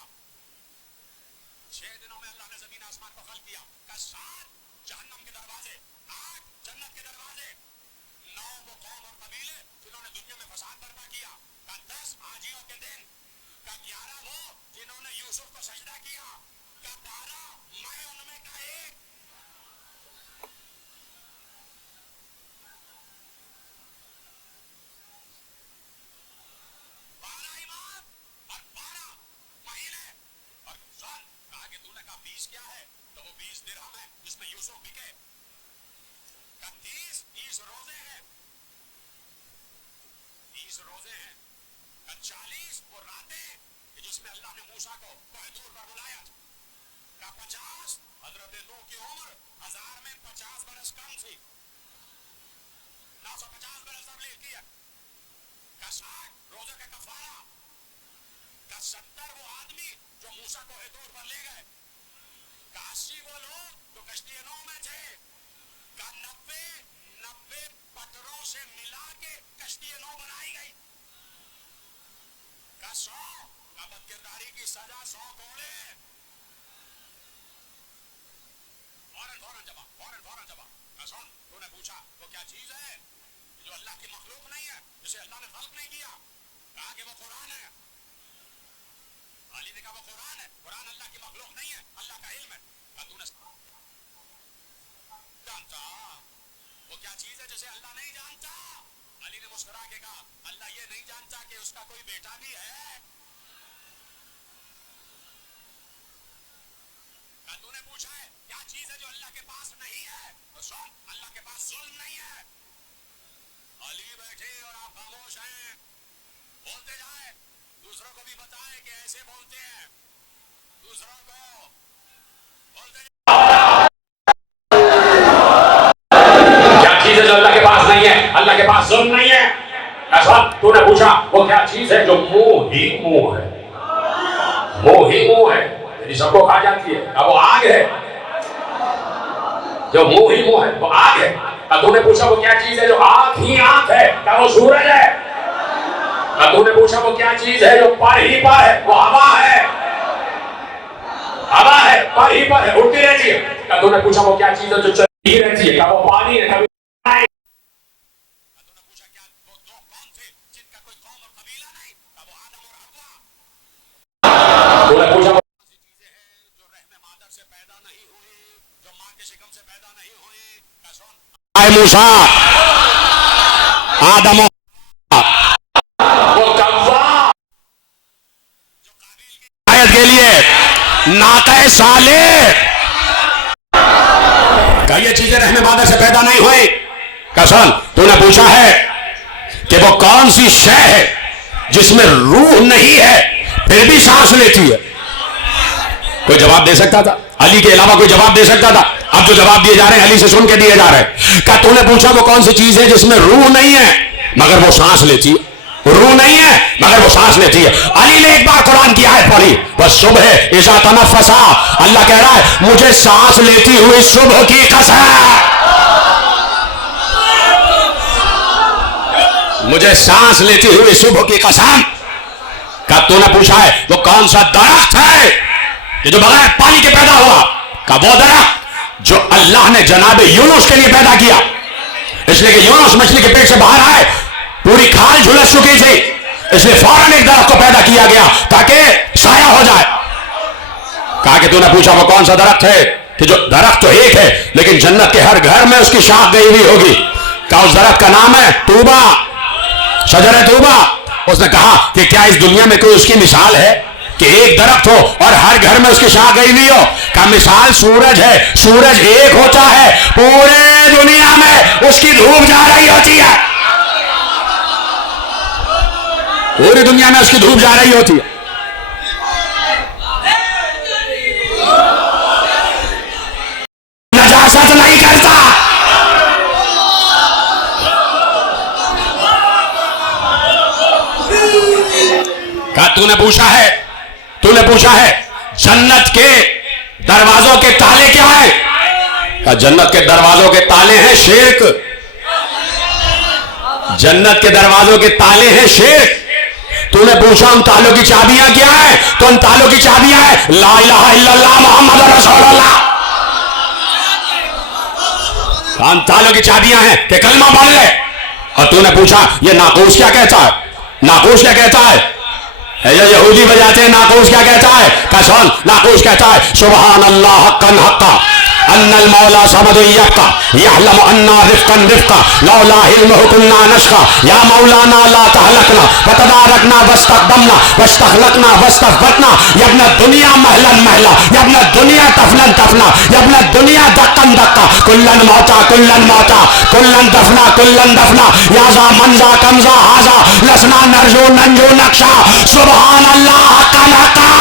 6 दिनों में अल्लाह ने जमीन आसमान को खल्क किया। का 7 जहन्नम के दरवाजे, 8 जन्नत के दरवाजे, 9 वो कौम और कबीले जिन्होंने दुनिया में फसाद बर्पा किया। का 10 हाजियों के दिन। का 11 वो जिन्होंने यूसुफ को सजदा किया। का 12 मैं उनमें का एक। क्या है तो वो 20 दिरहम है जिसमें यूसुफ बिके। का 30 रोजे हैं, 30 रोजे हैं। का 40 वो रातें जिसमें अल्लाह ने मूसा को दूर पर बुलाया। का 50 हजरत नूह की उम्र 1000 में 50 बरस कम थी, 950 बरस तबलीग किया। का 60 रोजे का कफारा। का 70 वो आदमी जो मूसा को दूर पर ले गए। 80 वो लोग जो कश्ती नौ में थे। का 90 पत्थरों से मिला के कश्ती नौ बनाई गई। का 100 का बदकिरदारी की सजा 100 कोड़े। फौरन जवाब। सुन, तूने पूछा वो क्या चीज है जो अल्लाह की मखलूक नहीं है, जिसे अल्लाह ने खल्क नहीं किया? कहा कि वो कुरान है। अली ने कहा वो कुरान है, कुरान अल्लाह की मखलूक नहीं है, अल्लाह का इल्म है। तूने जानता वो क्या चीज है जिसे अल्लाह नहीं जानता? अली ने मुस्कुरा के कहा अल्लाह ये नहीं जानता कि उसका कोई बेटा भी है। तूने पूछा है क्या चीज है जो अल्लाह के पास नहीं है? तो सुन, अल्लाह के पास जुल्म नहीं है। अली बैठे और आप खामोश हैं, बोलते जाए, दूसरों को भी बताएं कि ऐसे बोलते हैं, दूसरों को बोलते जाए। क्या चीज है जो अल्लाह के पास नहीं है? अल्लाह के पास जुल्म नहीं है। ऐसा तूने पूछा वो क्या चीज है जो मुंह ही मुंह है, मुंह ही मुंह है। यदि सबको खा जाती है अब वो आग है, जो मुंह ही मुंह है वो आग है। अब तूने पूछा वो क्या चीज है जो आंख ही आंख है, क्या वो सूरज है? अब तूने पूछा वो क्या चीज है जो पर ही पर है, वो हवा है। हवा है, पर ही पर है, उड़ती रहती है। क्या तूने पूछा वो क्या चीज है जो चलती रहती है, क्या वो पानी है? कभी तूने पूछा वो चीजें हैं जो रहम मादर से पैदा नहीं हुई, जो मां के शिकम से पैदा नहीं हुई। आए मूसा, आदम, वो कव्वा जो काबिल की आयत के लिए नाक़े साले, क्या ये चीजें रहम मादर से पैदा नहीं हुई? कसम। तूने पूछा है कि वो कौन सी शय है जिसमें रूह नहीं है फिर भी सांस लेती है? कोई जवाब दे सकता था? अली के अलावा कोई जवाब दे सकता था? अब जो जवाब दिए जा रहे हैं अली से सुन के दिए जा रहे हैं। क्या तूने पूछा वो कौन सी चीज है जिसमें रूह नहीं है मगर वो सांस लेती है? रूह नहीं है मगर वो सांस लेती है। अली ने एक बार कुरान की आयत पढ़ी, वह सुबह इज़ा तनफ़्फ़सा, अल्लाह कह रहा है मुझे सांस लेती हुई सुबह की कसम, मुझे सांस लेती हुई सुबह की कसम। क्या तूने पूछा है वो कौन सा दरख्त है कि जो बगैर पानी के पैदा हुआ? का वो दरख्त जो अल्लाह ने जनाब यूनुस के लिए पैदा किया, इसलिए कि यूनुस मछली के पेट से बाहर आए, पूरी खाल झुलस चुकी थी, इसलिए फौरन एक दरख्त को पैदा किया गया ताकि साया हो जाए। कहा कि तूने पूछा वो कौन सा दरख्त है कि जो दरख्त तो एक है लेकिन जन्नत के हर घर में उसकी शाख गई हुई होगी। क्या उस दरख्त का नाम है तूबा, शजर तूबा। उसने कहा कि क्या इस दुनिया में कोई उसकी मिसाल है कि एक दरख्त हो और हर घर में उसकी शाख गई हुई हो? का मिसाल सूरज है, सूरज एक होता है, पूरे दुनिया में उसकी धूप जा रही होती है, पूरी दुनिया में उसकी धूप जा रही होती है। नजासत नहीं करता। क्या तूने पूछा है जन्नत के दरवाजों के ताले क्या है? क्या जन्नत के दरवाजों के ताले हैं शिर्क। जन्नत के दरवाजों के ताले हैं शिर्क। तूने पूछा उन तालों की चाबियां क्या है? तो उन तालों की चाबियां है ला इलाहा इल्लल्लाह मुहम्मद रसूलुल्लाह। उन तालों की चाबियां हैं कि कलमा पढ़ ले। और तूने पूछा ये नाकूस क्या कहता है? नाकूस क्या कहता है? ये यहूदी बजाते हैं, नाकूस क्या कहता है? कसौन नाकूस कहता है सुबहान अल्लाह हक्कन हक्का अन्नल मौला समद यक्का यअलम अन्ना रिफ्कन रिफ्का लौला इल्मुहु कुन्ना नशका या मौलाना ला तहलकना वतदारकना वस्तक़दमना वस्तखलकना वस्तफ़बतना यब्न दुनिया महलन महला यब्न दुनिया तफलन तफना यब्न दुनिया दक्कन दक्का कुल्लन मौता कुल्लन मौता कुल्लन दफना कुल्लन दफना याजा मंजा कमजा हाजा लसना नरजो नंजो नक्शा सुबहान अल्लाह हक्कन हक्का।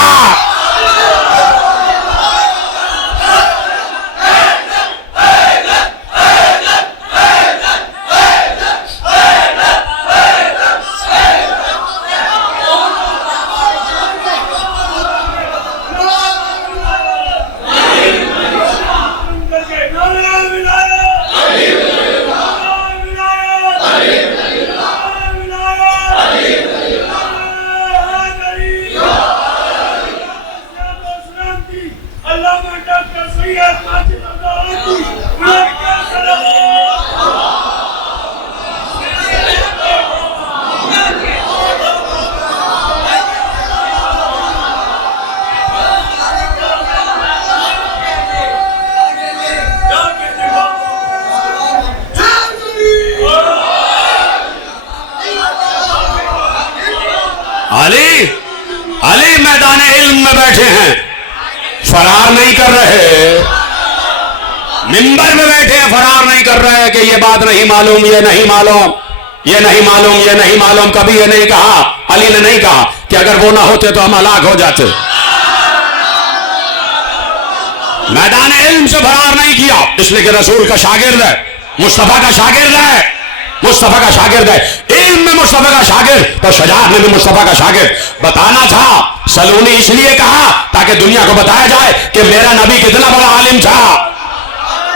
अली मैदान इल्म में बैठे हैं, फरार नहीं कर रहे। मिंबर में बैठे हैं, फरार नहीं कर रहे कि ये बात नहीं मालूम, ये नहीं मालूम, ये नहीं मालूम, ये नहीं मालूम। कभी ये नहीं कहा, अली ने नहीं कहा कि अगर वो ना होते तो हम हलाक हो जाते। मैदान इल्म से फरार नहीं किया, इसलिए कि रसूल का शागिर्द है, मुस्तफा का शागिर्द है, मुस्तफा का शागिर्द है। इल्म में मुस्तफा का शागिर्द तो शजाअत में भी मुस्तफा का शागिर्द। बताना था सलूनी इसलिए कहा ताकि दुनिया को बताया जाए कि मेरा नबी कितना बड़ा आलिम था।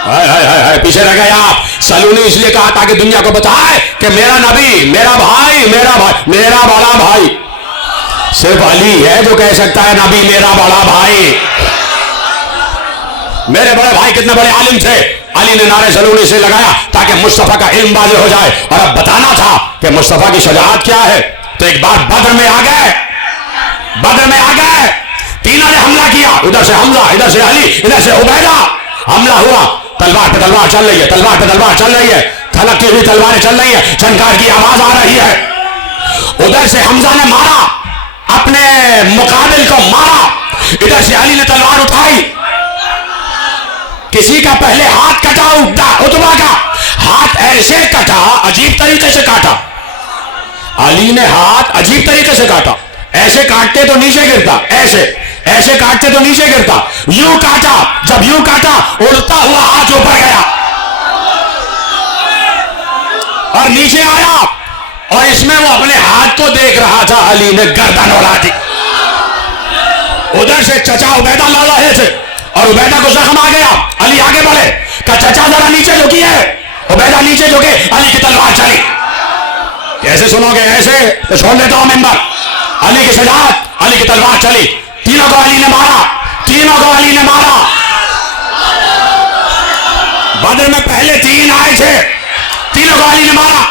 हाय हाय हाय हाय, पीछे रह गए आप। सलूनी इसलिए कहा ताकि दुनिया को बताए कि मेरा नबी, मेरा भाई, मेरा भाई, मेरा बड़ा भाई। सिर्फ अली है जो कह सकता है नबी मेरा बड़ा भाई। मेरे बड़े भाई कितने बड़े आलिम थे। अली ने नारे सलूनी से लगाया ताकि मुस्तफा का इल्म वाज़ेह हो जाए। और अब बताना था कि मुस्तफा की शजाअत क्या है। तो एक बार बद्र में आ गए, बद्र में आ गए, तीनों ने हमला किया। उधर से हमला, इधर से अली, इधर से उबैदा। हमला हुआ, तलवार पे तलवार चल रही है, तलवार पे तलवार चल रही है, खलकती हुई तलवारें चल रही है, झनकार की आवाज आ रही है। उधर से हमजा ने मारा, अपने मुकाबिल को मारा। इधर से अली ने तलवार उठाई, किसी का पहले हाथ कटा, उतबा का हाथ ऐसे कटा, अजीब तरीके से काटा। अली ने हाथ अजीब तरीके से काटा। ऐसे काटते तो नीचे गिरता, ऐसे ऐसे काटते तो नीचे गिरता। यूं काटा, जब यूं काटा उड़ता हुआ हाथ ऊपर गया और नीचे आया। और इसमें वो अपने हाथ को देख रहा था। अली ने गर्दन उड़ा दी। उधर से चचा उबैदा ला रहे थे और उबैदा को जख्म आ गया। अली आगे बढ़े, कहा चचा जरा नीचे झुकी है। उबैदा नीचे झुके, अली की तलवार चली। कैसे सुनोगे? ऐसे तो छोड़ देता हूं मेंबर। अली की शजाअत, अली की तलवार चली। तीनों को अली ने मारा, तीनों को अली ने मारा। बद्र में पहले तीन आए थे, तीनों को अली ने मारा।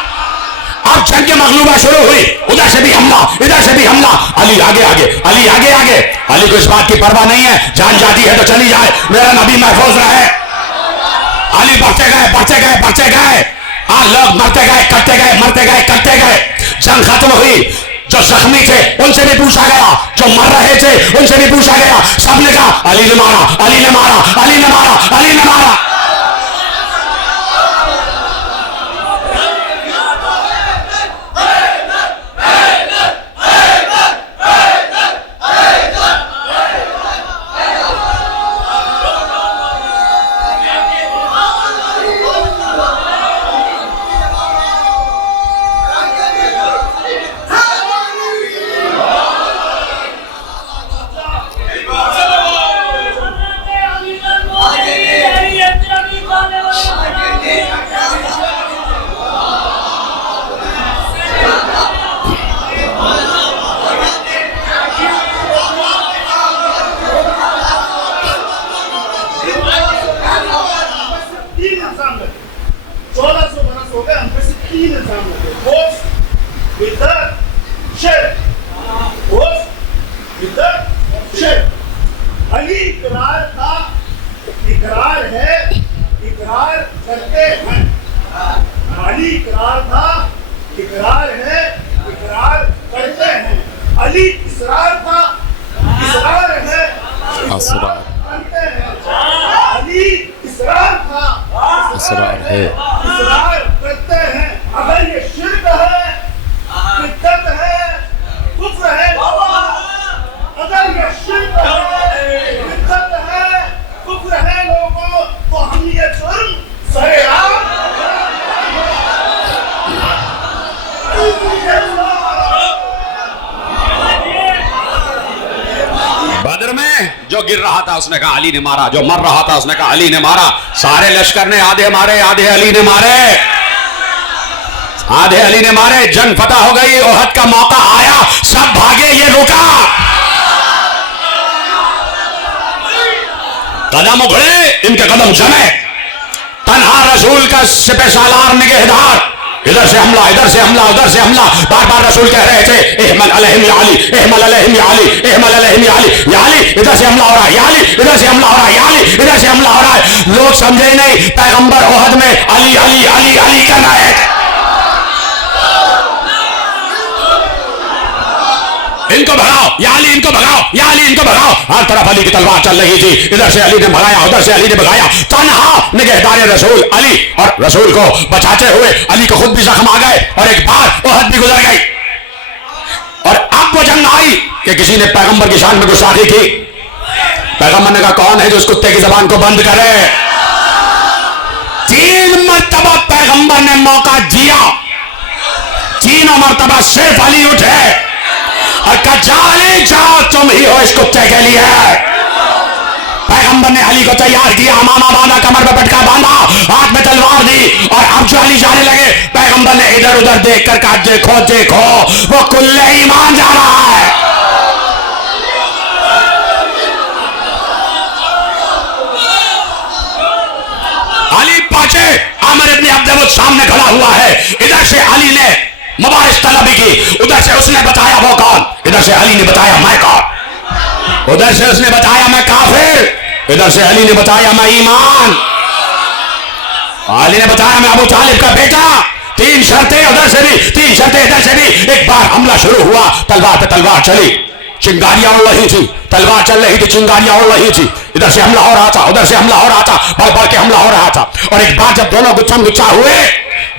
अब जंग मगलूबा शुरू हुई। उधर से भी हमला, इधर से भी हमला। अली आगे आगे, अली आगे आगे। अली को इस बात की परवाह नहीं है, जान जाती है तो चली जाए, मेरा नबी महफूज रहे। अली बढ़ते गए, बढ़ते गए, बढ़ते गए। लोग मरते गए, करते गए, मरते गए, करते गए। जंग खत्म हुई। जो जख्मी थे उनसे भी पूछा गया, जो मर रहे थे उनसे भी पूछा गया। सबने कहा अली ने मारा, अली ने मारा, अली ने मारा, अली ने मारा। अली इकरार था, इकरार है, इकरार करते हैं। अली इकरार था, इकरार है, इकरार करते हैं। अली इसरार था, इसरार है, इसरार करते हैं। अली इसरार था, इसरार है, इसरार करते हैं। अगर ये शिर्क है, बिदअत है, कुफ्र है, अगर ये शिर्क है, बिदअत है, कुफ्र है लोगों, तो हम ये जुर्म सरेआम बद्र में जो गिर रहा था उसने कहा अली ने मारा, जो मर रहा था उसने कहा अली ने मारा। सारे लश्कर ने आधे मारे, आधे अली ने मारे, आधे अली ने मारे। जंग फतह हो गई, ओहद का मौका आया, सब भागे, ये रुका। कदम उखड़े, इनके कदम जमे। तन्हा रसूल का सिपह सालार निगहदार, इधर से हमला, इधर से हमला, उधर से हमला। बार बार रसूल कह रहे थे एहमल अलैहिम या अली, एहमल अलैहिम या अली, एहमल अलैहिम या अली, या अली। इधर से हमला हो रहा है, या अली, इधर से हमला हो रहा है, या अली, इधर से हमला हो रहा है। लोग समझे नहीं पैगंबर ओहद में अली अली अली अली का नायक। इनको भगाओ, या अली इनको भगाओ, या अली इनको भगाओ। हर तरफ अली की तलवार चल रही थी। इधर से अली ने भगाया, उधर से अली ने भगाया। तन्हा निगहदार रसूल अली, और रसूल को बचाते हुए अली को खुद भी जख्म आ गए और एक बार ओहद भी गुजर गई। और अब वो जंग आई कि किसी ने पैगंबर की शान में गुस्ताखी की। पैगंबर ने कहा कौन है जो उस कुत्ते की जबान को बंद करे। 3 मरतबा पैगंबर ने मौका दिया, तीनों मर्तबा सिर्फ अली उठे और कहा जाओ अली जाओ, तुम ही हो इस कुत्ते के लिए। पैगंबर ने अली को तैयार किया, मामा बांधा, कमर में पटका बांधा, हाथ में तलवार दी और अब जो अली जाने लगे, पैगंबर ने इधर उधर देखकर कहा देखो देखो वो कुल्ले ईमान जा रहा है। अली पहुंचे, आमिर इब्न अब्द सामने खड़ा हुआ है। इधर से अली ने मुबारक तलबी की, उधर से उसने बताया वो कौन, इधर से अली ने बताया मैं कौन, उधर से उसने बताया मैं काफिर, इधर से अली ने बताया मैं ईमान, अली ने बताया मैं अबू तालिब का बेटा। तीन शर्तें उधर से भी, तीन शर्तें इधर से भी। एक बार हमला शुरू हुआ, तलवार पे तलवार चली, चिंगारियां उड़ रही थी, तलवार चल रही थी, चिंगारियां उड़ रही थी। इधर से हमला हो रहा था, उधर से हमला हो रहा था, बढ़ बढ़ के हमला हो रहा था। और एक बार जब दोनों गुच्छम गुच्छा हुए,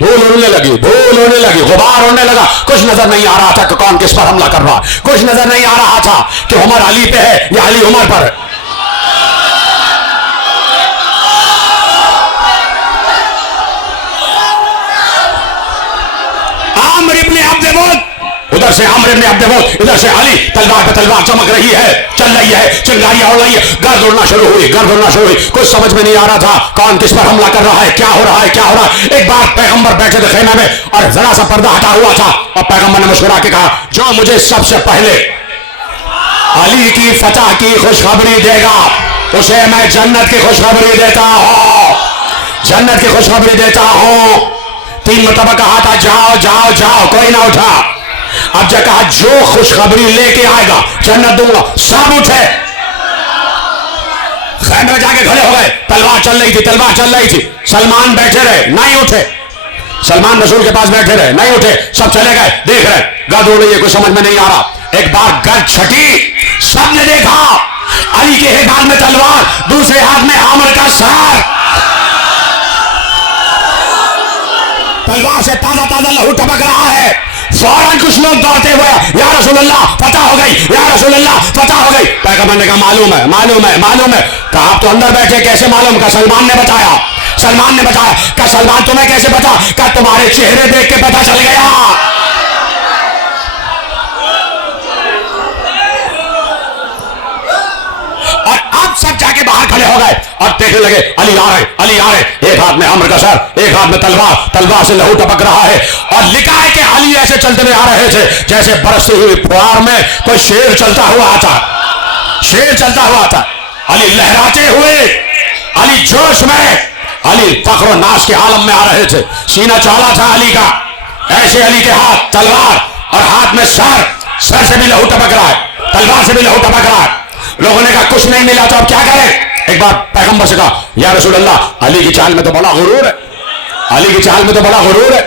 धूल उड़ने लगी, धूल उड़ने लगी, गुबार उड़ने लगा। कुछ नजर नहीं आ रहा था कि कौन किस पर हमला कर रहा, कुछ नजर नहीं आ रहा था कि उमर अली पे है या अली उमर पर है। आमिर इब्न अब्द उधर से आमिर इब्न अब्द, इधर से अली, तलवार पे तलवार चमक रही है, चल रही है, चिंगारियां उड़ रही है, गर्द उड़ना शुरू हुई, गर्द उड़ना शुरू हुई। कुछ समझ में नहीं आ रहा था कौन किस पर हमला कर रहा है, क्या हो रहा है, क्या हो रहा है। एक बार पैगंबर बैठे थे खेमे में और जरा सा पर्दा हटा हुआ था और पैगंबर ने मुस्कुरा के कहा जो मुझे सबसे पहले अली की फतह की खुशखबरी देगा उसे मैं जन्नत की खुशखबरी देता हूं, जन्नत की खुशखबरी देता हूं। 3 मरतबा कहा था जाओ जाओ जाओ, कोई ना उठा। अब जब कहा जो खुशखबरी लेके आएगा जन्नत दूंगा, सब उठे, खैमे में जाके खड़े हो गए। तलवार चल रही थी, तलवार चल रही थी। सलमान बैठे रहे, नहीं उठे। सलमान रसूल के पास बैठे रहे, नहीं उठे। सब चले गए, देख रहे, गर्द उड़ रही है, कुछ समझ में नहीं आ रहा। एक बार गर्द छटी, सबने देखा अली के एक हाथ में तलवार, दूसरे हाथ में आमिर का सर, तलवार से ताजा ताजा लहू टपक रहा है। फौरन कुछ लोग दौड़ते हुए या रसूलुल्लाह फतह हो गई, या रसूलुल्लाह फतह हो गई। पैगंबर ने कहा मालूम है, मालूम है, मालूम है। कहा आप तो अंदर बैठे, कैसे मालूम? का सलमान ने बताया, सलमान ने बताया। कहा सलमान तुम्हें कैसे पता? कहा तुम्हारे चेहरे देख के पता चल गया। और अब सब जाके बाहर खड़े हो गए और देखने लगे अली आ रहे, अली आ रहे। एक हाथ में आमिर का सर, एक हाथ में तलवार, तलवार से लहू टपक रहा है। और लिखा है कि अली ऐसे चलते हुए आ रहे थे जैसे बरसती हुई फुहार में कोई शेर चलता हुआ आता, शेर चलता हुआ आता। अली लहराते हुए, अली जोश में, अली फख्र नाश के आलम में आ रहे थे। सीना चौड़ा था अली का, ऐसे अली के हाथ तलवार और हाथ में सर, सर से भी लहू टपक रहा है, तलवार से भी लहू टपक रहा है। लोगों ने कहा कुछ नहीं मिला तो अब क्या करें? एक बार पैगंबर से कहा या रसूल अल्लाह अली की चाल में तो बड़ा गुरूर है, अली की चाल में तो बड़ा गुरूर है,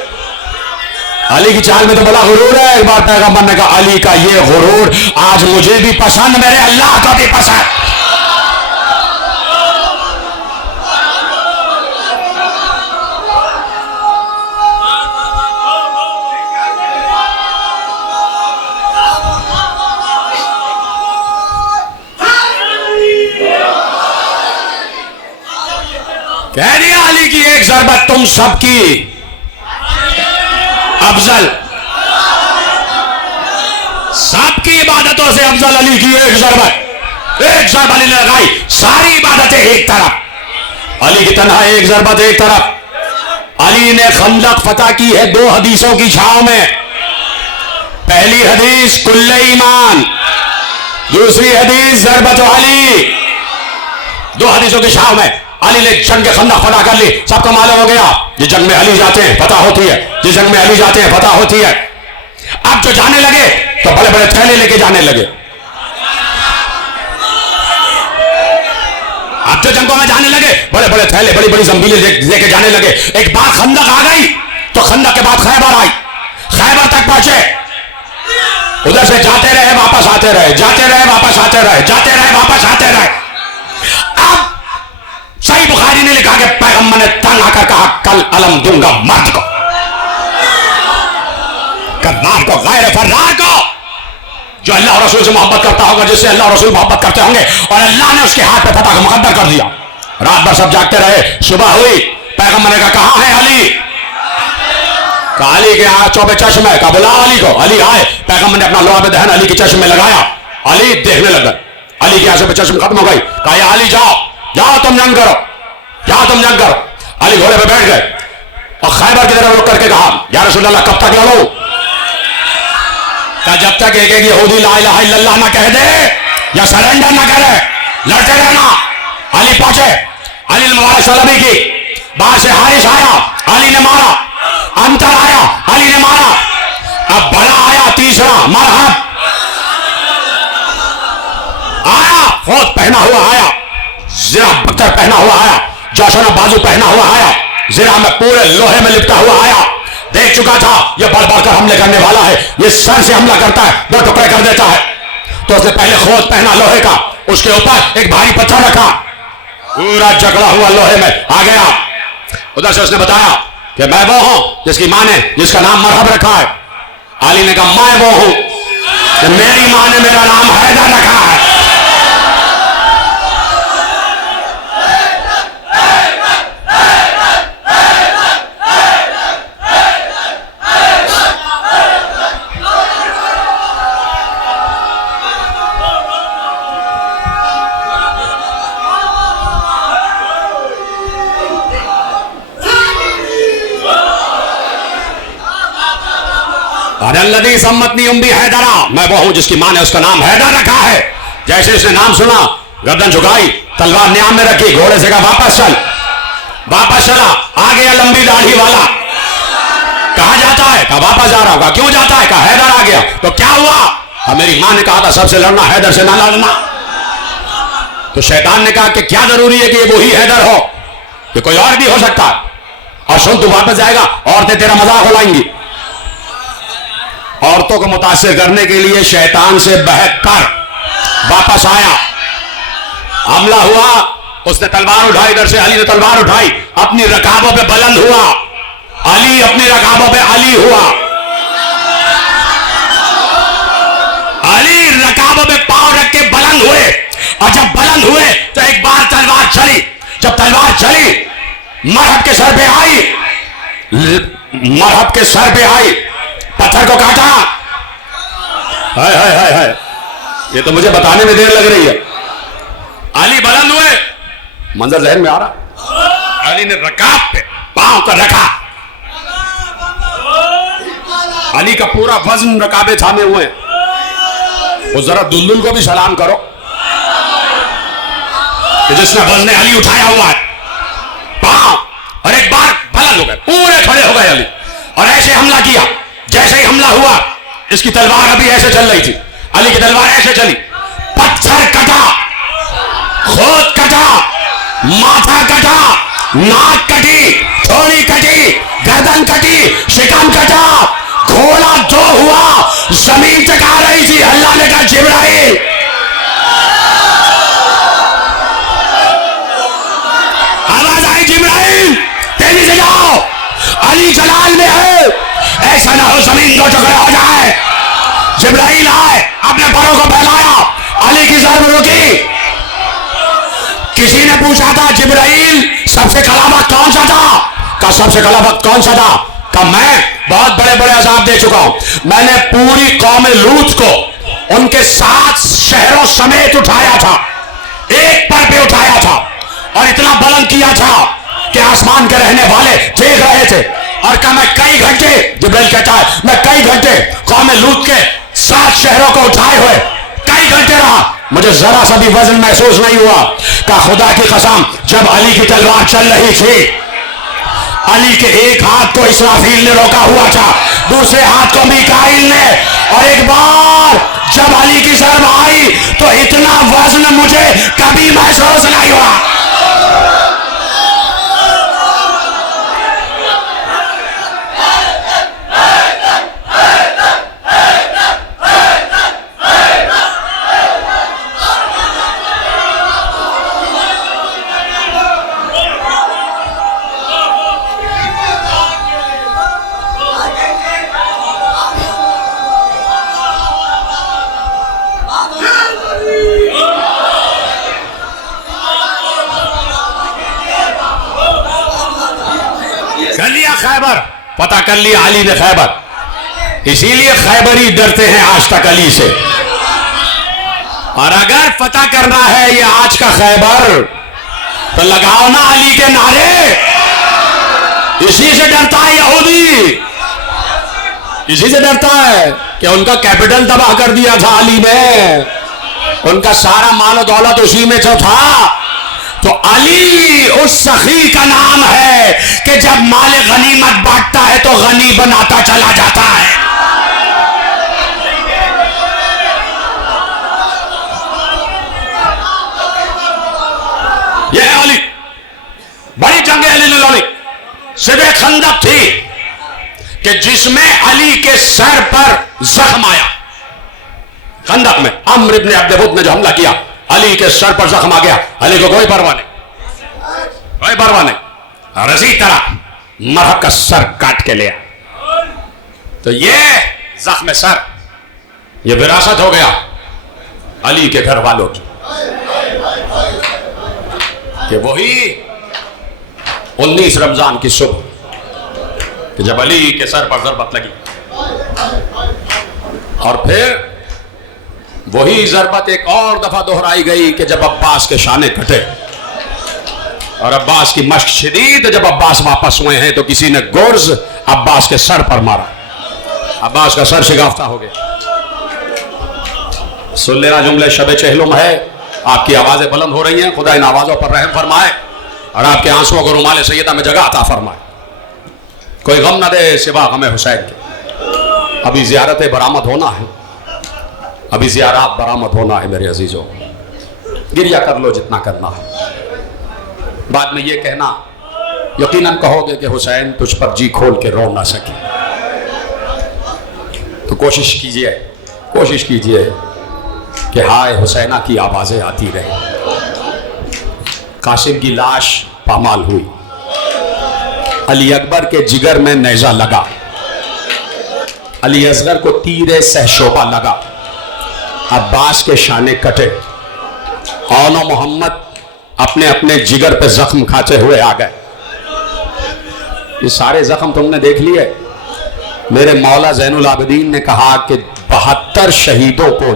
अली की चाल में तो बड़ा गुरूर है। एक बार पैगंबर ने कहा अली का ये गुरूर आज मुझे भी पसंद, मेरे अल्लाह को भी पसंद। कह दिया अली की एक ज़रबत तुम सबकी अफजल, सबकी इबादतों से अफजल अली की एक ज़रबत, एक ज़रबत अली ने लगाई, सारी इबादतें एक तरफ, अली की तन्हा एक ज़रबत एक तरफ। अली ने खंदक फतह की है 2 हदीसों की छांव में। पहली हदीस कुल्ले ईमान, दूसरी हदीस ज़रबत अली, 2 हदीसों की छांव में अली ने जंग खंदक फतह कर ली। सबको मालूम हो गया जिस जंग में अली जाते हैं फतह होती है, जिस जंग में अली जाते हैं फतह होती है। अब जो जाने लगे तो बड़े बड़े थैले लेके जाने लगे, अब जो जंगों में जाने लगे बड़े बड़े थैले, बड़ी बड़ी जंबीलें लेके जाने लगे। एक बार खंदक आ गई तो खंदक के बाद खैबर आई, खैबर तक पहुंचे, उधर से जाते रहे वापस आते रहे, जाते रहे वापस आते रहे, जाते रहे वापस आते रहे। अब सही बुखारी ने लिखा कि पैगंबर ने तंग आकर कहा कल अलम दूंगा मर्द को, कर्रार को, गैर फर्रार को, जो अल्लाह और रसूल से मोहब्बत करता होगा, जिससे अल्लाह और रसूल मोहब्बत करते होंगे। और अल्लाह ने उसके हाथ पे फतह का मुकद्दर कर दिया। रात भर सब जागते रहे, सुबह हुई, पैगंबर ने कहा कहां है अली? का अली के यहाँ चौबे चश्मे का बुला अली को। अली आए, पैगंबर ने अपना लोहा पे दहन अली के चश्मे लगाया, अली देखने लग गए। अली की आंखों पे चश्म खत्म हो गई। कहा या अली जाओ जाओ तुम जंग करो, जाओ तुम जंग करो। अली घोड़े पे बैठ गए और खैबर की तरफ रुक करके कहा या रसूल अल्लाह कब तक लड़ो? क्या जब तक एक एक यहूदी ला इलाहा इल्लल्लाह ना कह दे या सरेंडर ना करे, लड़ते रहना। अली पहुंचे, अली ने मुबारक सलामी की, बाहर से हारिस आया, अली ने मारा, अंतर आया, अली ने मारा, अब बड़ा आया तीसरा, मरहब आया, फौज पहना हुआ आया, जिरा बख्तर पहना हुआ आया, जोशना बाजू पहना हुआ आया, जिरा में पूरे लोहे में लिपटा हुआ आया। देख चुका था यह बढ़ बढ़कर हमले करने वाला है, ये सर से हमला करता है, दो टुकड़े कर देता है। तो उसने पहले खोज पहना लोहे का, उसके ऊपर एक भारी पत्थर रखा, पूरा जकड़ा हुआ लोहे में आ गया। उधर से उसने बताया कि मैं वो हूं जिसकी मां ने जिसका नाम मरहब रखा है। अली ने कहा मैं वो हूं कि मेरी मां ने मेरा नाम हैदर रखा है। अल्लज़ी सम्मतनी उम्मी हैदरा, मैं वो हूं जिसकी मां ने उसका नाम हैदर रखा है। जैसे उसने नाम सुना गर्दन झुकाई, तलवार न्याम में रखी, घोड़े से कहा वापस चल। वापस चला, आ गया लंबी दाढ़ी वाला। कहा जाता है? कहा वापस जा रहा हूं। कहा क्यों जाता है? कहा हैदर आ गया। तो क्या हुआ? कहा मेरी मां ने कहा था सबसे लड़ना, हैदर से ना लड़ना। तो शैतान ने कहा कि क्या जरूरी है कि ये वही हैदर हो, कि कोई और भी हो सकता है। और सुन तू वापस जाएगा, औरतें तेरा मजाक उड़ाएंगी। औरतों को मुतासिर करने के लिए शैतान से बहक कर वापस आया, हमला हुआ, उसने तलवार उठाई, इधर से अली ने तलवार उठाई, अपनी रकाबों पे बुलंद हुआ, अली अपनी रकाबों पे अली हुआ, अली रकाबों पे पांव रख के बुलंद हुए। और जब बुलंद हुए तो एक बार तलवार चली, जब तलवार चली मरहब के सर पे आई, मरहब के सर पे आई, पत्थर को काटा। हाय हाय हाय हाय, ये तो मुझे बताने में देर लग रही है। अली बुलंद हुए, मंजर जहन में आ रहा, अली ने रकाब पे पांव कर रखा, अली का पूरा वजन रकाबे थामे हुए। वो जरा दुल्दुल को भी सलाम करो कि जिसने वजन अली उठाया हुआ है, पांव, और एक बार बुलंद हो गए, पूरे खड़े हो गए अली, और ऐसे हमला किया। जैसे ही हमला हुआ, इसकी तलवार अभी ऐसे चल रही थी, अली की तलवार ऐसे चली, पत्थर कटा, खोद कटा, माथा कटा, नाक कटी, थोड़ी कटी, गर्दन कटी, शिकम कटा, घोड़ा दो हुआ, जमीन टका रही थी। अल्लाह ने कहा जिब्राइल, आवाज आई जिब्राइल तेजी से जाओ, अली जलाल में है, ऐसा ना हो जमीन को टुकड़े हो जाए। जिब्राइल आए, अपने पैरों को फैलाया, अली की ज़र्ब रुकी। किसी ने पूछा था जिब्राइल सबसे कला वक्त कौन सा था? का सबसे कला वक्त कौन सा था? का मैं बहुत बड़े बड़े अजाब दे चुका हूं। मैंने पूरी कौम लूत को उनके 7 शहरों समेत उठाया था, एक पर पे उठाया था, और इतना बुलंद किया था कि आसमान के रहने वाले देख रहे थे। और कहा मैं कई घंटे, जिब्राइल कहता है मैं कई घंटे कौम लूत के 7 शहरों को उठाए हुए कई घंटे रहा, मुझे जरा सा भी वजन महसूस नहीं हुआ। का खुदा की कसम, जब अली की तलवार चल रही थी, अली के एक हाथ को इसराफील ने रोका हुआ था, दूसरे हाथ को मीकाईल ने, और एक बार जब अली की ज़र्ब आई तो इतना वजन मुझे कभी महसूस नहीं हुआ। पता कर लिया अली ने खैबर, इसीलिए खैबरी डरते हैं आज तक अली से। और अगर पता करना है ये आज का खैबर, तो लगाओ ना अली के नारे। इसी से डरता है यहूदी, इसी से डरता है कि उनका कैपिटल तबाह कर दिया था अली ने, उनका सारा माल दौलत उसी में जो था। तो अली उस सखी का नाम है कि जब माल गनीमत बांटता है तो गनी बनाता चला जाता है। यह अली, बड़ी जंग अली ने लड़ी। सिर्फ एक खंदक थी कि जिसमें अली के सर पर जख्म आया। खंदक में अम्र इब्न अब्द वुद ने जो हमला किया, अली के सर पर जख्म आ गया। अली को कोई परवाह नहीं, कोई परवाह नहीं, और इसी तरह मरहब का सर काट के लिया। तो ये जख्म सर, ये विरासत हो गया अली के घर वालों की, कि वही 19 रमजान की सुबह कि जब अली के सर पर जरबत लगी, और फिर वही जरबत एक और दफा दोहराई गई कि जब अब्बास के शाने कटे और अब्बास की मश्क शदीद। जब अब्बास वापस हुए हैं तो किसी ने गुर्ज अब्बास के सर पर मारा, अब्बास का सर शिगाफ्ता हो गया। सुन लेना जुमले शब चहलुम है, आपकी आवाजें बुलंद हो रही हैं, खुदा इन आवाजों पर रहम फरमाए और आपके आंसुओं को रुमाल सैयदा में जगह अता फरमाए। कोई गम न दे सिवा गम हुसैन के। अभी जियारत बरामद होना है, अभी जियारत बरामद होना है मेरे अजीजों। गिरिया कर लो जितना करना है, बाद में ये कहना यकीनन कहोगे कि हुसैन तुझ पर जी खोल के रो ना सके। तो कोशिश कीजिए, कोशिश कीजिए कि हाय हुसैना की आवाजें आती रहे। कासिम की लाश पामाल हुई, अली अकबर के जिगर में नेजा लगा, अली असगर को तीरे सहशोबा लगा, अब्बास के शाने कटे, औनो मोहम्मद अपने अपने जिगर पे जख्म खाते हुए आ गए। ये सारे जख्म तुमने देख लिए। मेरे मौला ज़ैनुल आबिदीन ने कहा कि 72 शहीदों को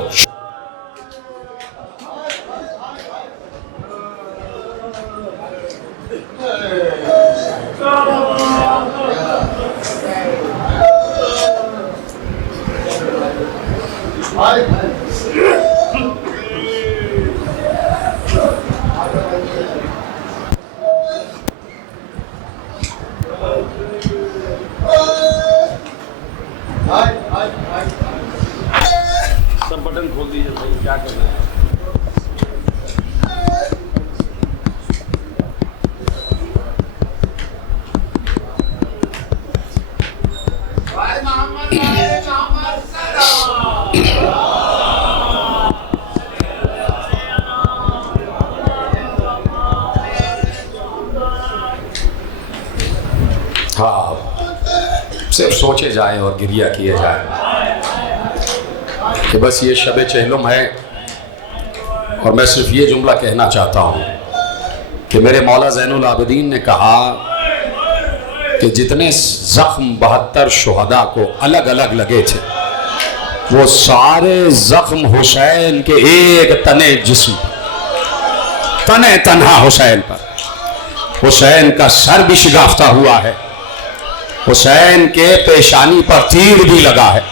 सब बटन खोल दीजिए भाई, क्या कर रहे हैं। हाँ, सिर्फ सोचे जाए और गिरिया किए जाए कि बस ये शब चहलुम है। और मैं सिर्फ ये जुमला कहना चाहता हूँ कि मेरे मौला ज़ैनुल आबिदीन ने कहा कि जितने ज़ख्म 72 शुहदा को अलग अलग लगे थे, वो सारे ज़ख्म हुसैन के एक तने जिस्म, तने तन्हा हुसैन पर। हुसैन का सर भी शिगाफ्ता हुआ है, हुसैन के पेशानी पर तीर भी लगा है,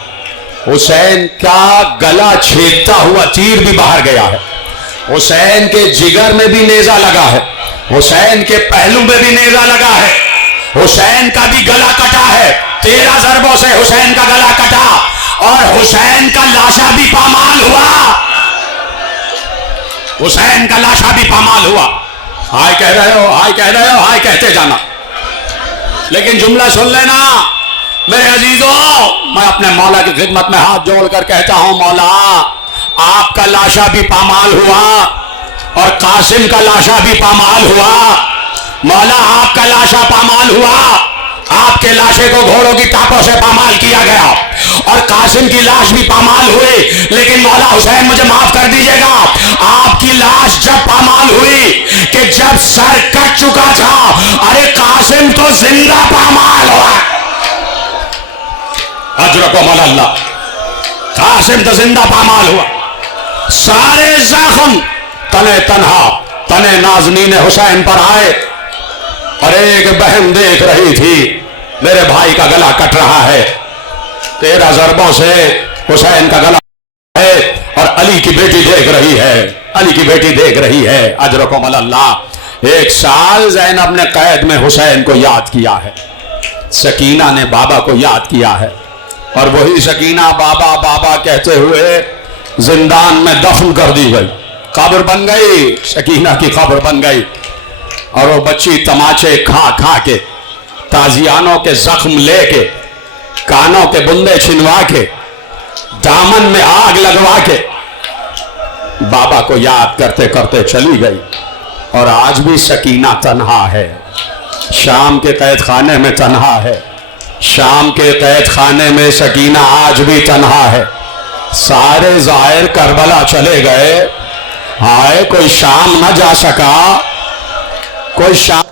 हुसैन का गला छेदता हुआ तीर भी बाहर गया है, हुसैन के जिगर में भी नेजा लगा है, हुसैन के पहलू में भी नेजा लगा है, हुसैन का भी गला कटा है। 13 ज़रबों से हुसैन का गला कटा और हुसैन का लाशा भी पामाल हुआ, हुसैन का लाशा भी पामाल हुआ। हाय कह रहे हो, हाय कह रहे हो, हाय कहते जाना, लेकिन जुमला सुन लेना मेरे अजीजों। मैं अपने मौला की खिदमत में हाथ जोड़कर कहता हूं, मौला आपका लाशा भी पामाल हुआ और कासिम का लाशा भी पामाल हुआ। मौला आपका लाशा पामाल हुआ, आपके लाशे को घोड़ों की टापों से पामाल किया गया और कासिम की लाश भी पामाल हुई। लेकिन मौला हुसैन मुझे माफ कर दीजिएगा, आपकी लाश जब पामाल हुई कि जब सर कट चुका था, अरे कासिम तो जिंदा पामाल हुआ। अजरकुम अल्लाह। कासिम तो जिंदा पामाल हुआ। सारे जख्म तने तन्हा तने नाज़नीन हुसैन पर आए और एक बहन देख रही थी मेरे भाई का गला कट रहा है, 13 ज़रबों से हुसैन का गला है और अली की बेटी देख रही है, अली की बेटी देख रही है। अजरकुम अल्लाह। 1 साल ज़ैनब ने कैद में हुसैन को याद किया है, सकीना ने बाबा को याद किया है और वही सकीना बाबा बाबा कहते हुए जिंदान में दफन कर दी गई, कब्र बन गई, सकीना की कब्र बन गई। और वो बच्ची तमाचे खा खा के, ताजियानों के जख्म लेके, कानों के बुंदे छिनवा के, दामन में आग लगवा के बाबा को याद करते करते चली गई। और आज भी सकीना तन्हा है, शाम के कैद खाने में तन्हा है, शाम के कैद खाने में सकीना आज भी तन्हा है। सारे जाहिर करबला चले गए, हाय कोई शाम न जा सका, कोई शाम।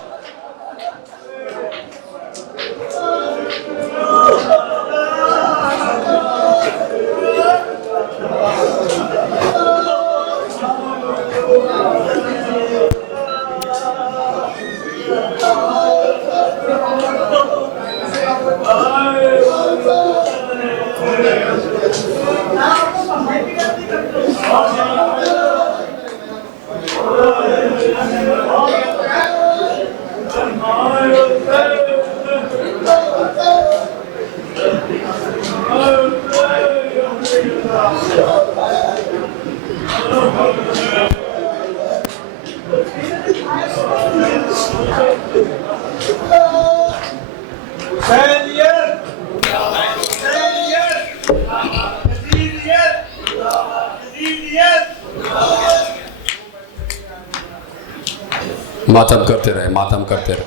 मातम करते रहे, मातम करते रहे,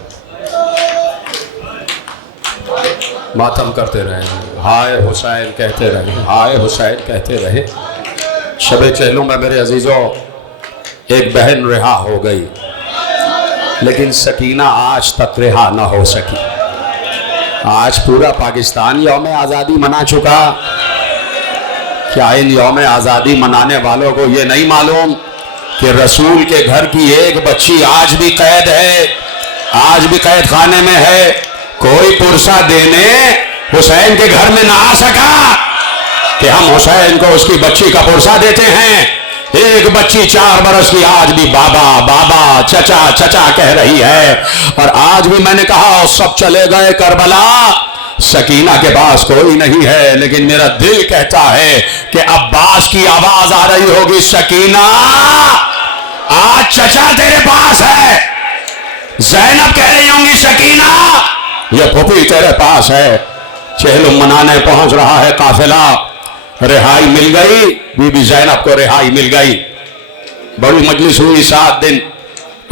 मातम करते रहे, हाय हुसैन कहते रहे, हाय हुसैन कहते रहे। शबे चहलों में मेरे अजीजों एक बहन रिहा हो गई, लेकिन सकीना आज तक रिहा ना हो सकी। आज पूरा पाकिस्तान यौम आज़ादी मना चुका, क्या इन यौम आज़ादी मनाने वालों को ये नहीं मालूम कि रसूल के घर की एक बच्ची आज भी कैद है, आज भी कैद खाने में है। कोई पुरसा देने हुसैन के घर में ना आ सका कि हम हुसैन को उसकी बच्ची का पुरसा देते हैं। एक बच्ची 4 बरस की आज भी बाबा बाबा चचा चचा कह रही है। और आज भी मैंने कहा सब चले गए करबला, सकीना के पास कोई नहीं है, लेकिन मेरा दिल कहता है कि अब्बास की आवाज आ रही होगी, सकीना आज चचा तेरे पास है। ज़ैनब कह रही होंगी, सकीना ये फूफी तेरे पास है। चहलुम मनाने पहुंच रहा है काफिला, रिहाई मिल गई, बीबी ज़ैनब को रिहाई मिल गई। बड़ी मजलिस हुई 7 दिन,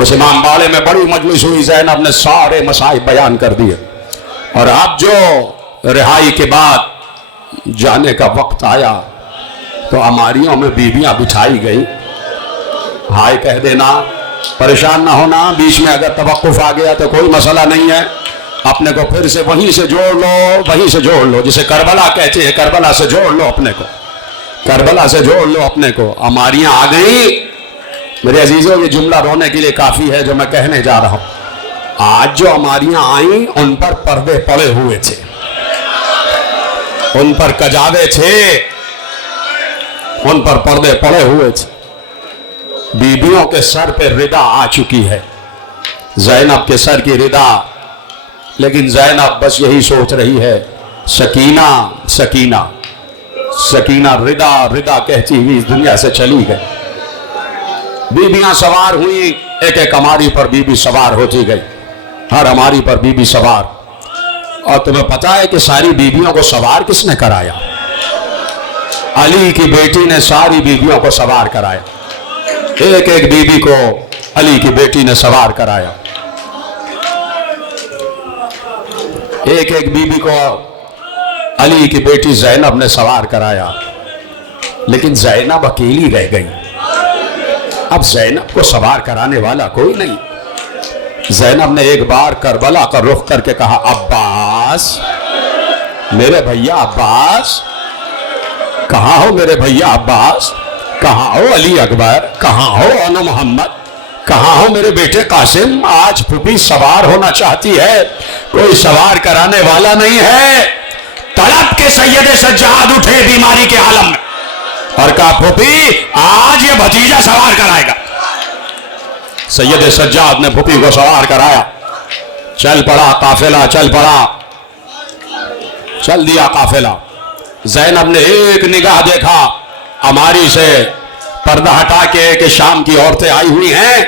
उस इमाम बाड़े में बड़ी मजलिस हुई, ज़ैनब ने सारे मसाइब बयान कर दिए। और अब जो रिहाई के बाद जाने का वक्त आया तो अमारियों में बीबियां बिठाई गई। हाय कह देना, परेशान ना होना, बीच में अगर तवक्कुफ आ गया तो कोई मसला नहीं है, अपने को फिर से वहीं से जोड़ लो, वहीं से जोड़ लो, जिसे करबला कहते हैं, करबला से जोड़ लो अपने को, करबला से जोड़ लो अपने को। अमारियां आ गई मेरे अजीजों, ये जुमला रोने के लिए काफी है जो मैं कहने जा रहा हूं। आज जो अमारियां आई उन पर पर्दे पड़े हुए थे, उन पर कजावे थे, उन पर पर्दे पड़े हुए थे। बीबियों के सर पे रिदा आ चुकी है, ज़ैनब के सर की रिदा, लेकिन ज़ैनब बस यही सोच रही है, सकीना सकीना सकीना, रिदा रिदा कहती हुई इस दुनिया से चली गई। बीबियां सवार हुई, एक एक अमारी पर बीबी सवार होती गई, हर अमारी पर बीबी सवार। और तुम्हें पता है कि सारी बीबियों को सवार किसने कराया? अली की बेटी ने सारी बीबियों को सवार कराया, एक एक बीबी को अली की बेटी ने सवार कराया, एक एक बीबी को अली की बेटी ज़ैनब ने सवार कराया। लेकिन ज़ैनब अकेली रह गई। अब ज़ैनब को सवार कराने वाला कोई नहीं। ज़ैनब ने एक बार करबला का रुख करके कहा, अब्बास मेरे भैया अब्बास, कहाँ हो मेरे भैया अब्बास, कहाँ हो अली अकबर, कहाँ हो अनु मोहम्मद, कहाँ हो मेरे बेटे कासिम। आज फूफी सवार होना चाहती है, कोई सवार कराने वाला नहीं है। तड़प के सैयद सज्जाद उठे बीमारी के आलम में और कहा फूफी आज ये भतीजा सवार कराएगा। सैयद सज्जाद ने फूफी को सवार कराया। चल पड़ा काफिला, चल पड़ा, चल दिया काफिला। ज़ैनब ने एक निगाह देखा अमारी से पर्दा हटा के कि शाम की औरतें आई हुई हैं,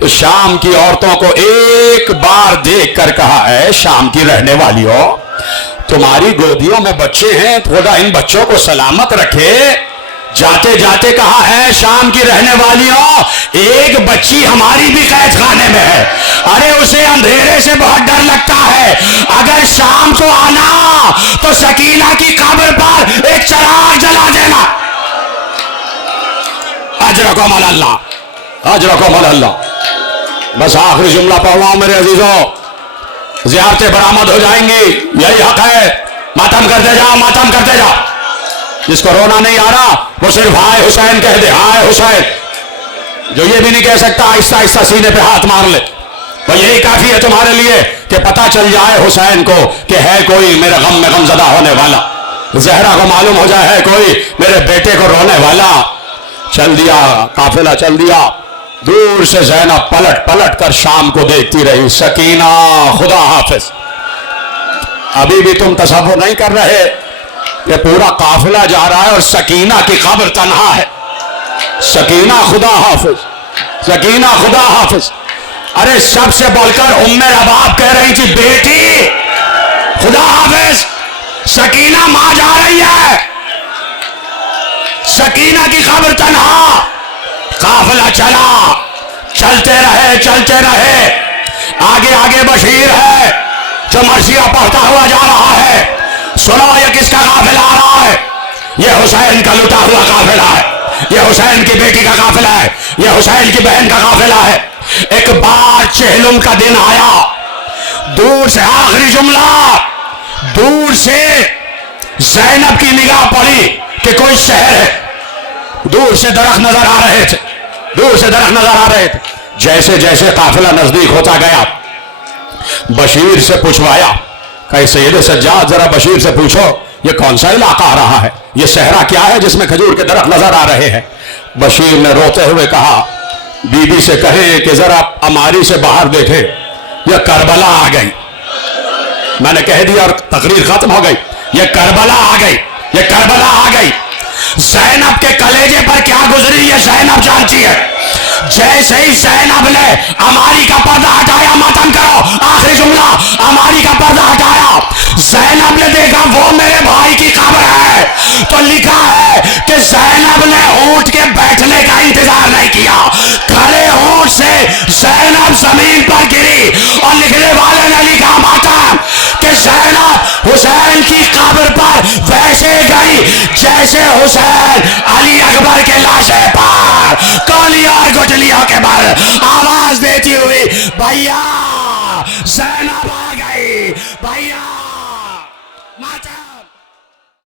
तो शाम की औरतों को एक बार देखकर कहा है, शाम की रहने वालियों, तुम्हारी गोदियों में बच्चे हैं, थोड़ा इन बच्चों को सलामत रखे। जाते जाते कहा है, शाम की रहने वालियों, एक बच्ची हमारी भी कैद खाने में है। अरे उसे अंधेरे से बहुत डर लगता है, अगर शाम को आना तो सकीना की कब्र पर एक चिराग जला देना। अजरकुम अल्लाह, अजरकुम अल्लाह। बस आखिरी जुमला पढ़ रहा हूं मेरे अजीजों, ज़ियारतें बरामद हो जाएंगी, यही हक है। मातम करते जाओ, मातम करते जाओ। जिसको रोना नहीं आ रहा वो सिर्फ हाय हुसैन कह दे, हाय हुसैन। जो ये भी नहीं कह सकता आहिस्ता आहिस्ता सीने पे हाथ मार ले, भाई यही काफी है तुम्हारे लिए कि पता चल जाए हुसैन को कि है कोई मेरे गम में गमजदा होने वाला। जहरा को मालूम हो जाए है कोई मेरे बेटे को रोने वाला। चल दिया काफिला, चल दिया। दूर से ज़ैनब पलट पलट कर शाम को देखती रही। सकीना खुदा हाफिज। अभी भी तुम तसव्वुर नहीं कर रहे, ये पूरा काफिला जा रहा है और सकीना की कब्र तन्हा है। सकीना खुदा हाफिज, सकीना खुदा हाफिज। अरे सबसे बढ़कर उम्मे रबाब कह रही थी, बेटी खुदा हाफिज, सकीना मां जा रही है, सकीना की कब्र तन्हा। काफिला चला, चलते रहे, चलते रहे। आगे आगे बशीर है जो मर्सिया पढ़ता हुआ जा रहा है। सुनो ये किसका काफिला आ रहा है? ये हुसैन का लुटा हुआ काफिला है, ये हुसैन की बेटी का काफिला है, ये हुसैन की बहन का काफिला है। एक बार चेहलुम का दिन आया, दूर से आखिरी जुमला, दूर से ज़ैनब की निगाह पड़ी कि कोई शहर है। दूर से दरख्त नजर आ रहे थे, दूर से दरख्त नजर आ रहे थे। जैसे जैसे काफिला नजदीक होता गया, बशीर से पूछवाया, कहीं सैयद सज्जाद जरा बशीर से पूछो ये कौन सा इलाका आ रहा है, ये सहरा क्या है जिसमें खजूर के दरख्त नजर आ रहे हैं। बशीर ने रोते हुए कहा, बीबी से कहे कि जरा अमारी से बाहर देखे, यह करबला आ गई। मैंने कह दिया और तकरीर खत्म हो गई। ये करबला आ गई, ये करबला आ गई। ज़ैनब के कलेजे पर क्या गुजरी ये ज़ैनब जानती है। जैसे ही ज़ैनब ने अमारी का पर्दा हटाया, मातम करो, आखिरी जुमला, अमारी का पर्दा हटाया, ज़ैनब ने देखा वो मेरे भाई की कब्र है। तो लिखा है कि ज़ैनब ने ऊंट के बैठने का इंतजार नहीं किया, खड़े ऊंट से ज़ैनब जमीन पर गिरी और लिखने वाले ने लिखा मातम कि ज़ैनब हुसैन की कब्र पर वैसे गई जैसे हुसैन अली अकबर के लाशे पर कौलिया और गुठलियों के बल आवाज देती हुई, भैया